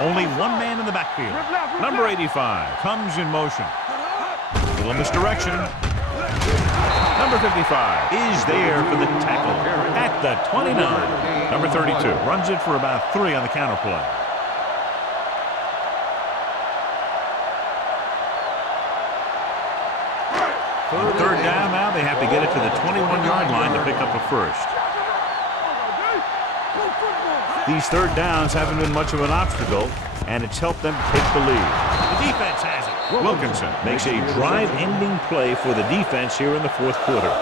Only one man in the backfield. Number 85 comes in motion. Little misdirection. Number 55 is there for the tackle at the 29. Number 32 runs it for about 3 on the counter play. On third down now, they have to get it to the 21-yard line to pick up a first. These third downs haven't been much of an obstacle, and it's helped them take the lead. The defense has it. Wilkinson makes a drive-ending play for the defense here in the fourth quarter.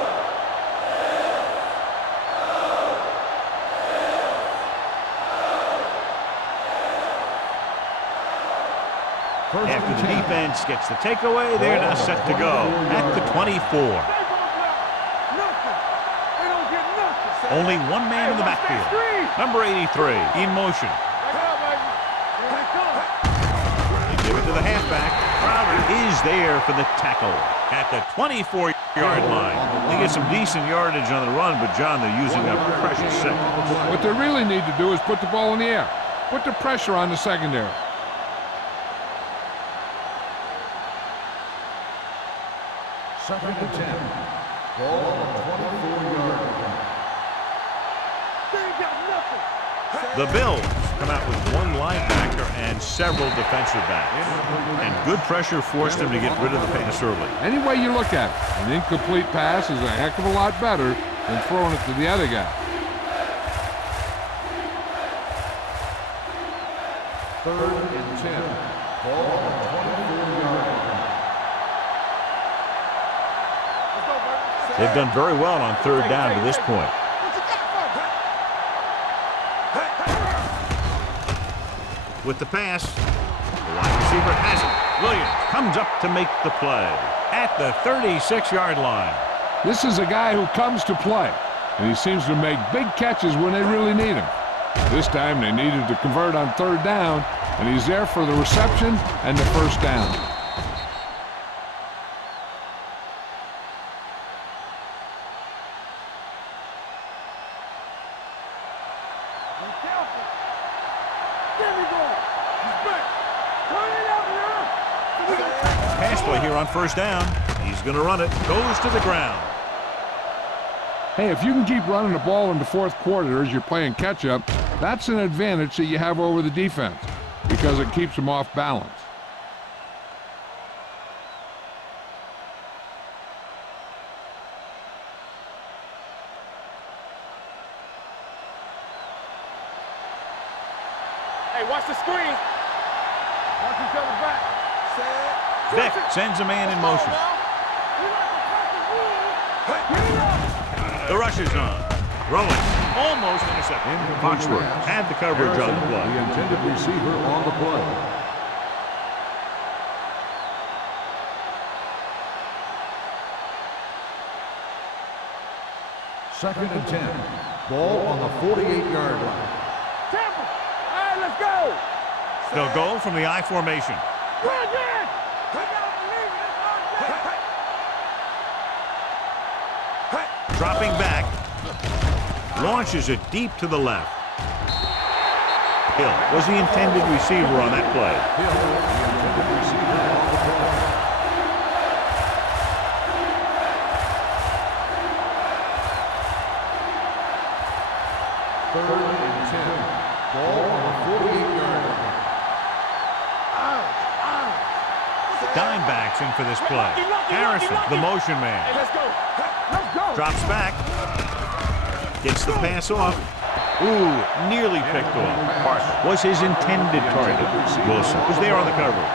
After the defense gets the takeaway, they're now set to go at the 24. Only one man in the backfield. Number 83 in motion. They give it to the halfback. Crowder is there for the tackle at the 24-yard line. They get some decent yardage on the run, but John, they're using up precious seconds. What they really need to do is put the ball in the air. Put the pressure on the secondary. Second and 10. Ball on the 24-yard line. The Bills come out with one linebacker and several defensive backs. And good pressure forced them to get rid of the pass early. Any way you look at it, an incomplete pass is a heck of a lot better than throwing it to the other guy. Third and 10. Ball on the 24-yard line. They've done very well on third down to this point. With the pass, wide receiver has it. Williams comes up to make the play at the 36-yard line. This is a guy who comes to play, and he seems to make big catches when they really need him. This time they needed to convert on third down, and he's there for the reception and the first down. Pass play here on first down. He's going to run it. Goes to the ground. Hey, if you can keep running the ball in the fourth quarter as you're playing catch-up, that's an advantage that you have over the defense because it keeps them off balance. Hey, watch the screen. Watch each other back. Vick sends a man in motion. The rush is on. Throwing. Almost intercepted. Foxworth had the coverage on the The play. intended receiver on the play. Second and 10. Ball on the 48-yard line. Temple. All right, let's go. They'll go from the I formation. Run, man. We gotta believe it. Dropping back. Launches it deep to the left. Hill was the intended receiver on that play. Hill, the intended receiver on the play. Third and 10. Ball on the 48-yard line. Dime backs in for this play. Harrison, the motion man. Hey, let's go. Let's go. Drops back. Gets the pass off. Ooh, nearly picked off. Parker was his intended target. Wilson was there on the coverage.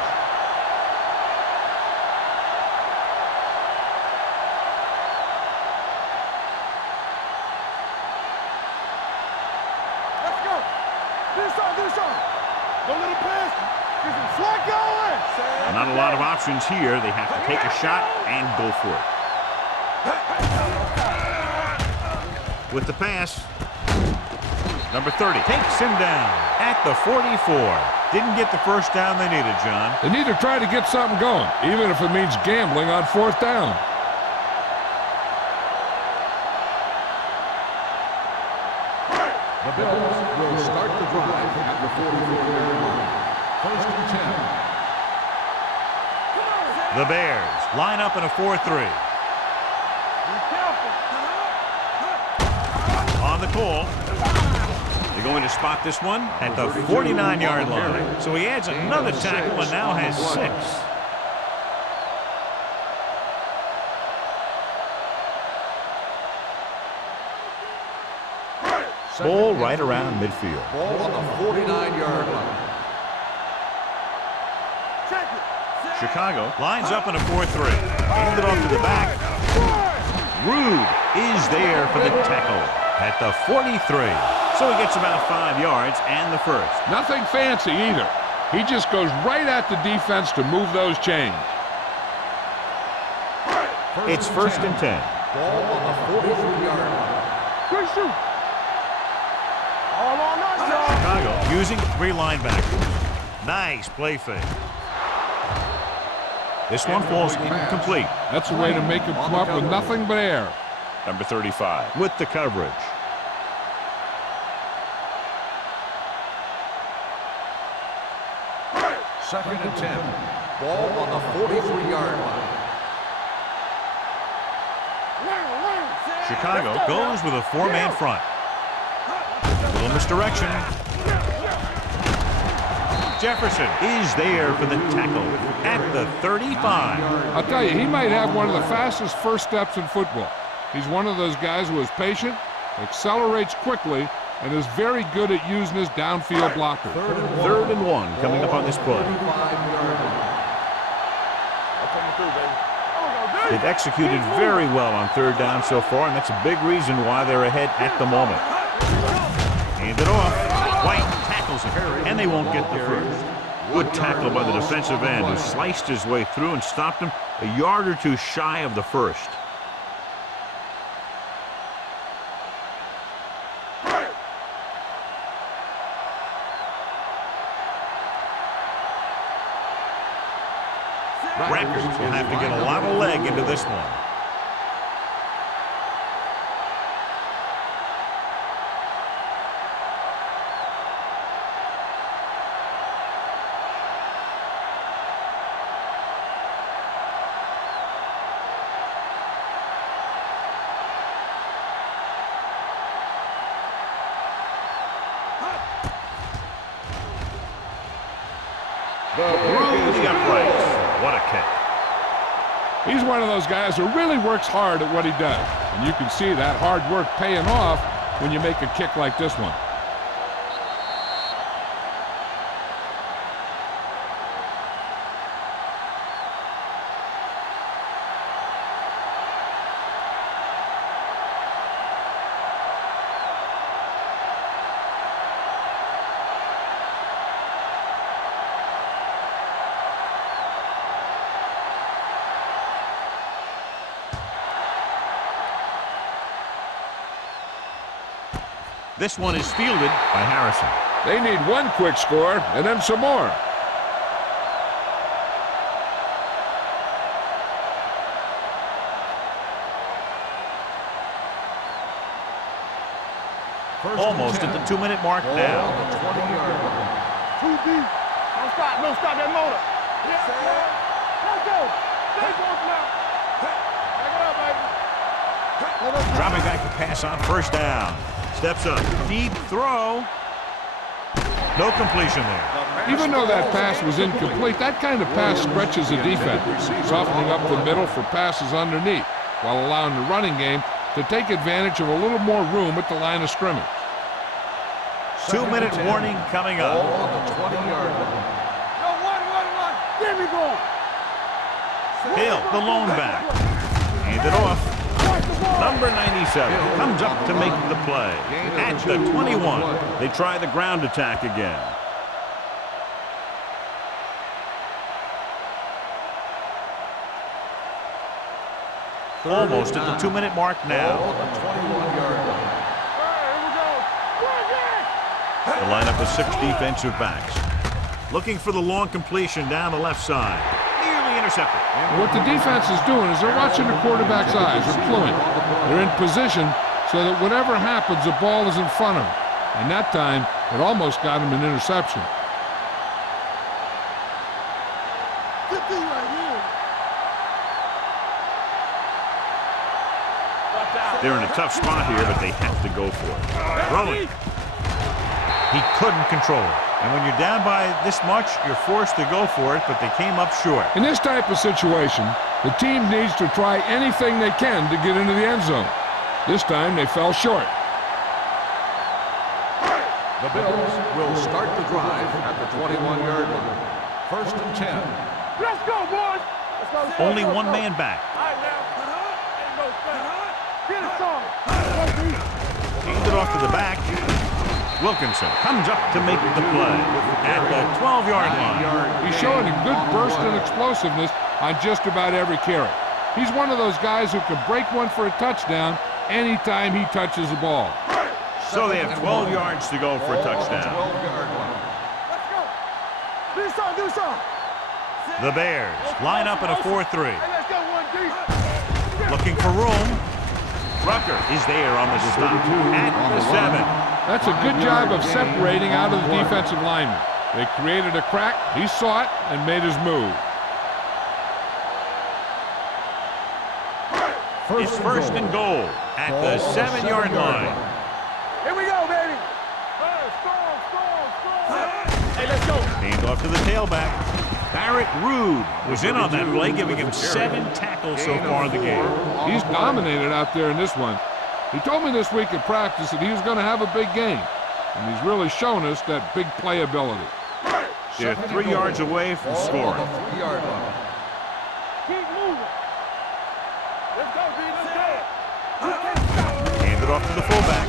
Let's go. This on. Don't let it pass. Get some slack going. Not a lot of options here. They have to take a shot and go for it. With the pass, number 30 takes him down at the 44. Didn't get the first down they needed, John. They need to try to get something going, even if it means gambling on fourth down. The Bills will start the drive at the 44-yard line. First and 10. The Bears line up in a 4-3. On the call. They're going to spot this one at the 49-yard line. So he adds another tackle and now has 6. Ball right around midfield. Ball on the 49-yard line. Chicago lines up in a 4-3. Handed off to the back. Rude is there for the tackle at the 43. So he gets about 5 yards and the first. Nothing fancy either. He just goes right at the defense to move those chains. It's first and 10. Ball on the 43-yard line. Good shoot. All on us, y'all. Chicago using 3 linebackers. Nice play fake. This one falls incomplete. That's a way to make him come up with nothing but air. Number 35 with the coverage. Second and 10. Ball on the 43-yard line. Chicago goes with a 4-man front. A little misdirection. Jefferson is there for the tackle at the 35. I'll tell you, he might have one of the fastest first steps in football. He's one of those guys who is patient, accelerates quickly, and is very good at using his downfield blocker. Third and 1 coming up on this play. They've executed very well on third down so far, and that's a big reason why they're ahead at the moment. Hand it off. White tackles him, and they won't get the first. Good tackle by the defensive end who sliced his way through and stopped him a yard or two shy of the first. Records will have to get a lot of leg into this one. Through the uprights. What a kick. He's one of those guys who really works hard at what he does. And you can see that hard work paying off when you make a kick like this one. This one is fielded by Harrison. They need one quick score and then some more. Almost at the 2-minute mark now. Too deep. Don't stop. Don't stop that motor. Yeah. Let's go. Let's go now. Back it up, baby. Dropping back to pass on first down. Steps up. Deep throw. No completion there. Even though that pass was incomplete, that kind of pass stretches a defense, softening up the middle for passes underneath, while allowing the running game to take advantage of a little more room at the line of scrimmage. 2-minute warning coming up. On the 20-yard line. Yo, one. Get me going. Hill, the lone back. Hand it off. Number 97 comes up to make the play. At the 21, they try the ground attack again. Almost at the 2-minute mark now. On the 21-yard line. The lineup of 6 defensive backs. Looking for the long completion down the left side. Nearly intercepted. What the defense is doing is they're watching the quarterback's eyes. They're fluent. They're in position so that whatever happens, the ball is in front of them. And that time, it almost got him an interception. They're in a tough spot here, but they have to go for it. Throwing. He couldn't control it. And when you're down by this much, you're forced to go for it, but they came up short. In this type of situation, the team needs to try anything they can to get into the end zone. This time, they fell short. The Bills will start the drive at the 21-yard line. 1st and 10. Let's go, boys. Let's go. Only one man back. All right, now. Ain't no fast. Get it on. Hand it off to the back. Wilkinson comes up to make the play at the 12-yard line. He's showing a good burst and explosiveness on just about every carry. He's one of those guys who can break one for a touchdown anytime he touches the ball. So they have 12 yards to go for a touchdown. Let's go. Do something. The Bears line up in a 4-3. Hey, let's go, 1D. Looking for room. Rucker is there on the stop at the 7. That's a good job of separating out of the defensive lineman. They created a crack, he saw it, and made his move. It's 1st and goal at the 7-yard line. Here we go, baby. Hey, let's go. Hand off to the tailback. Barrett Rude was in on that play, giving him 7 tackles so far in the game. He's dominated out there in this one. He told me this week at practice that he was going to have a big game, and he's really shown us that big playability. They're 3 yards away from scoring. Keep moving. Let's go, D. Let's go. Hand it off to the fullback.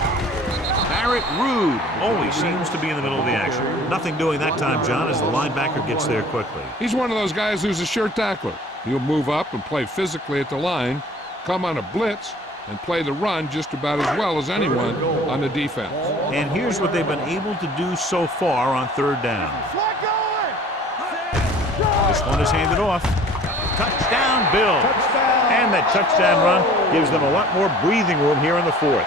Garrett Rude always seems to be in the middle of the action. Nothing doing that time, John, as the linebacker gets there quickly. He's one of those guys who's a sure tackler. He'll move up and play physically at the line, come on a blitz, and play the run just about as well as anyone on the defense. And here's what they've been able to do so far on third down. This one is handed off. Touchdown, Bills. And that touchdown run gives them a lot more breathing room here in the fourth.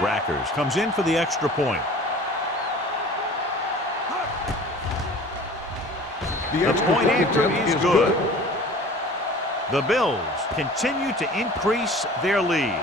Rackers comes in for the extra point. The point after is good. The Bills continue to increase their lead.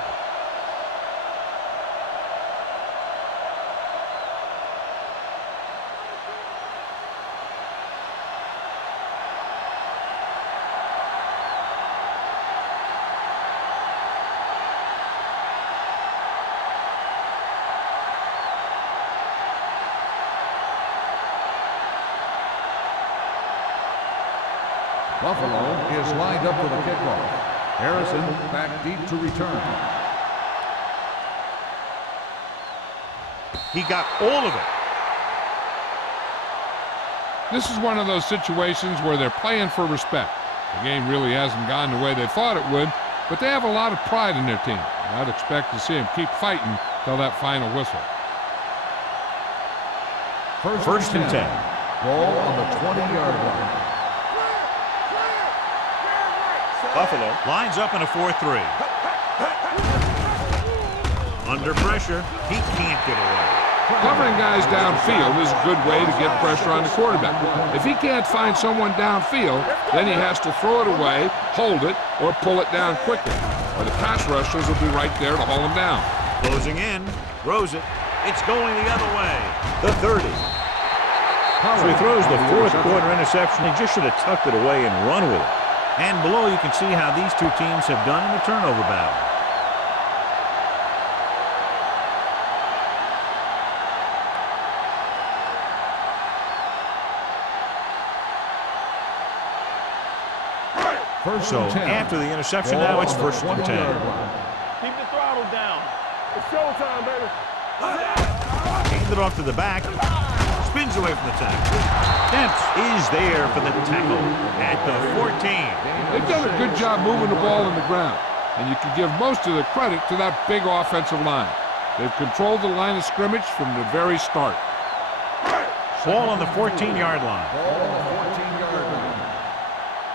Buffalo is lined up for the kickoff. Harrison back deep to return. He got all of it. This is one of those situations where they're playing for respect. The game really hasn't gone the way they thought it would, but they have a lot of pride in their team. I'd expect to see them keep fighting till that final whistle. First and 10. Ball on the 20-yard line. Buffalo lines up in a 4-3. Under pressure, he can't get away. Covering guys downfield is a good way to get pressure on the quarterback. If he can't find someone downfield, then he has to throw it away, hold it, or pull it down quickly. Or the pass rushers will be right there to haul him down. Closing in, throws it. It's going the other way. The 30. So he throws the fourth quarter interception. He just should have tucked it away and run with it. And below, you can see how these two teams have done in the turnover battle. So after the interception, now it's first and 10. Keep the throttle down. It's showtime, baby. Hand it off to the back. Spins away from the tackle. Dents is there for the tackle at the 14. They've done a good job moving the ball on the ground, and you can give most of the credit to that big offensive line. They've controlled the line of scrimmage from the very start. Ball on the 14-yard line. Ball on the 14-yard line.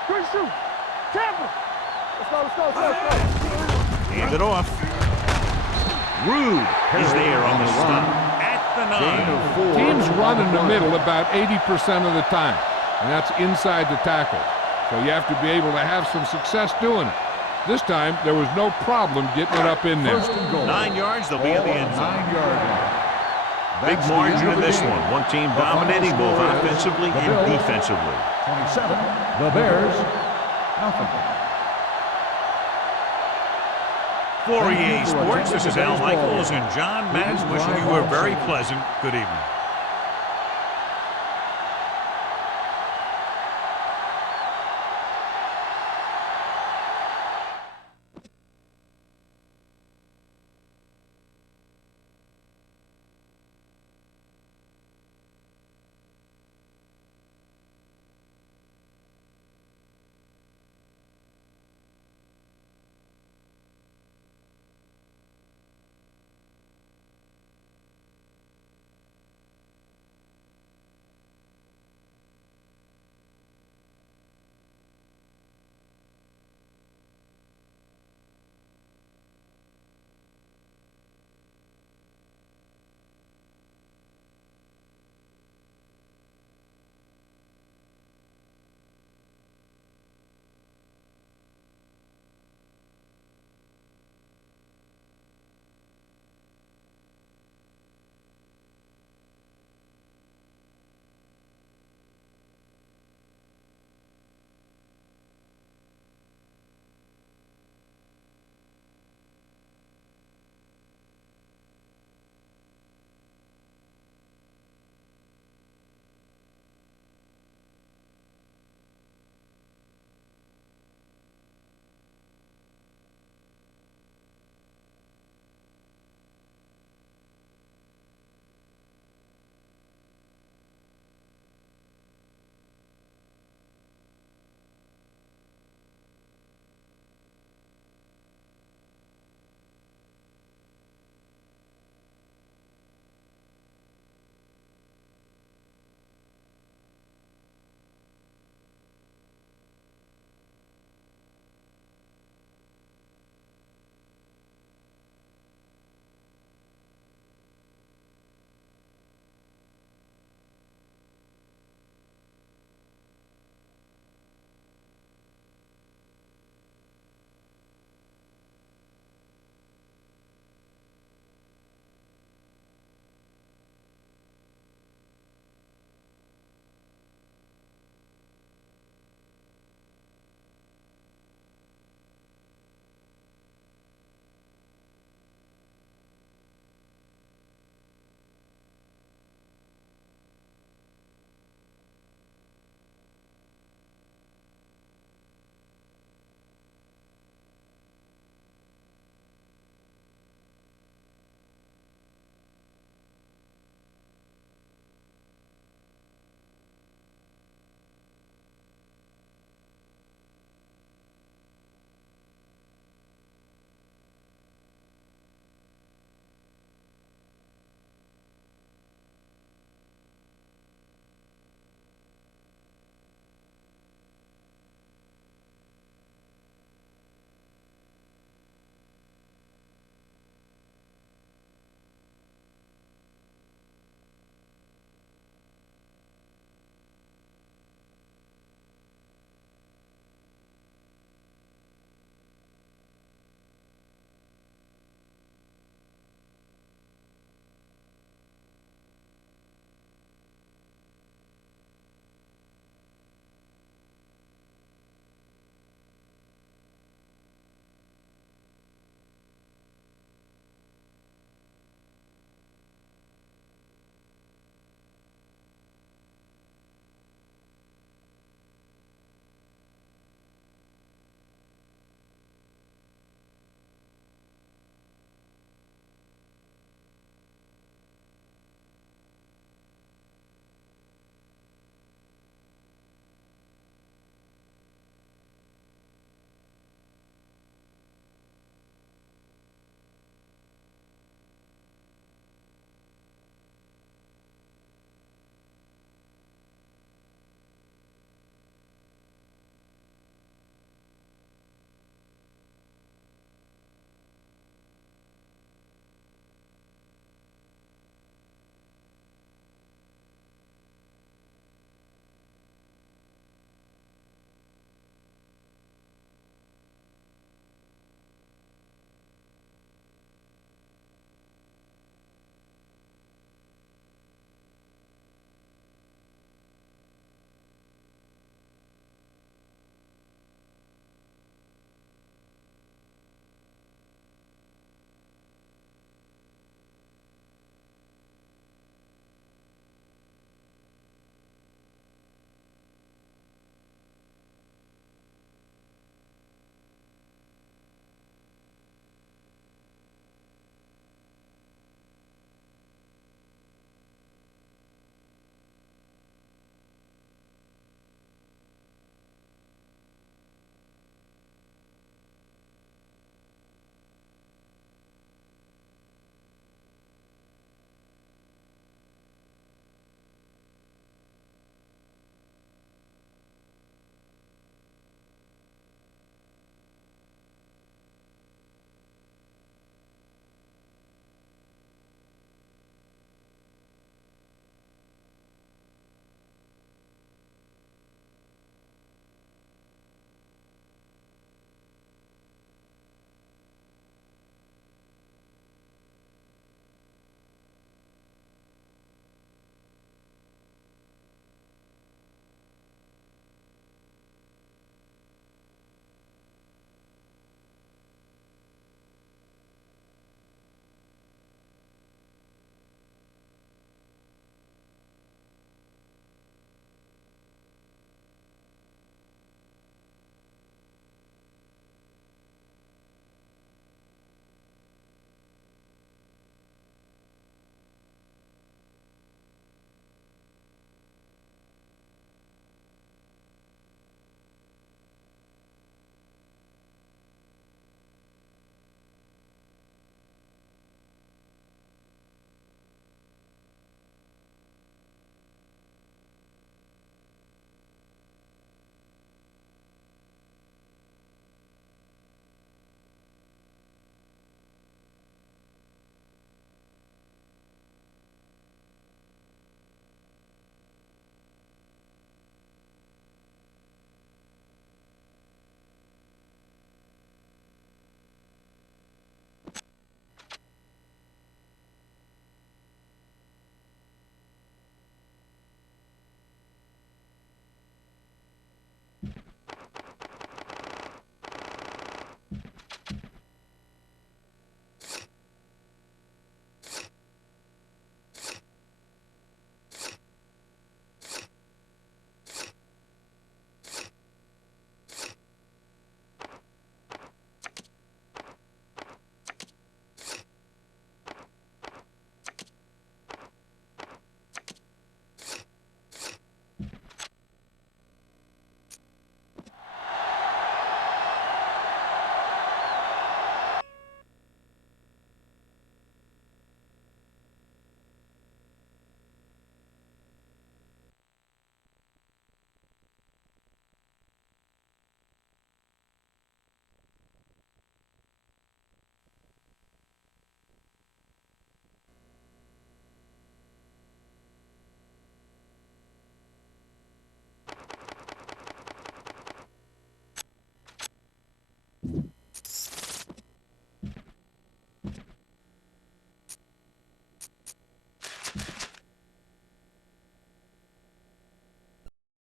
Quick shoot. Tampa. Let's go. Hand it off. Rude is there on the stop at the 9. Teams run in the middle about 80% of the time, and that's inside the tackle. So you have to be able to have some success doing it. This time, there was no problem getting it up in there. 9 yards, they'll be in the end zone. 9-yard line. Big margin in this one. One team dominating both offensively and defensively. 27, the Bears, nothing. For EA Sports, this is Al Michaels and John Madden wishing you a very pleasant good evening.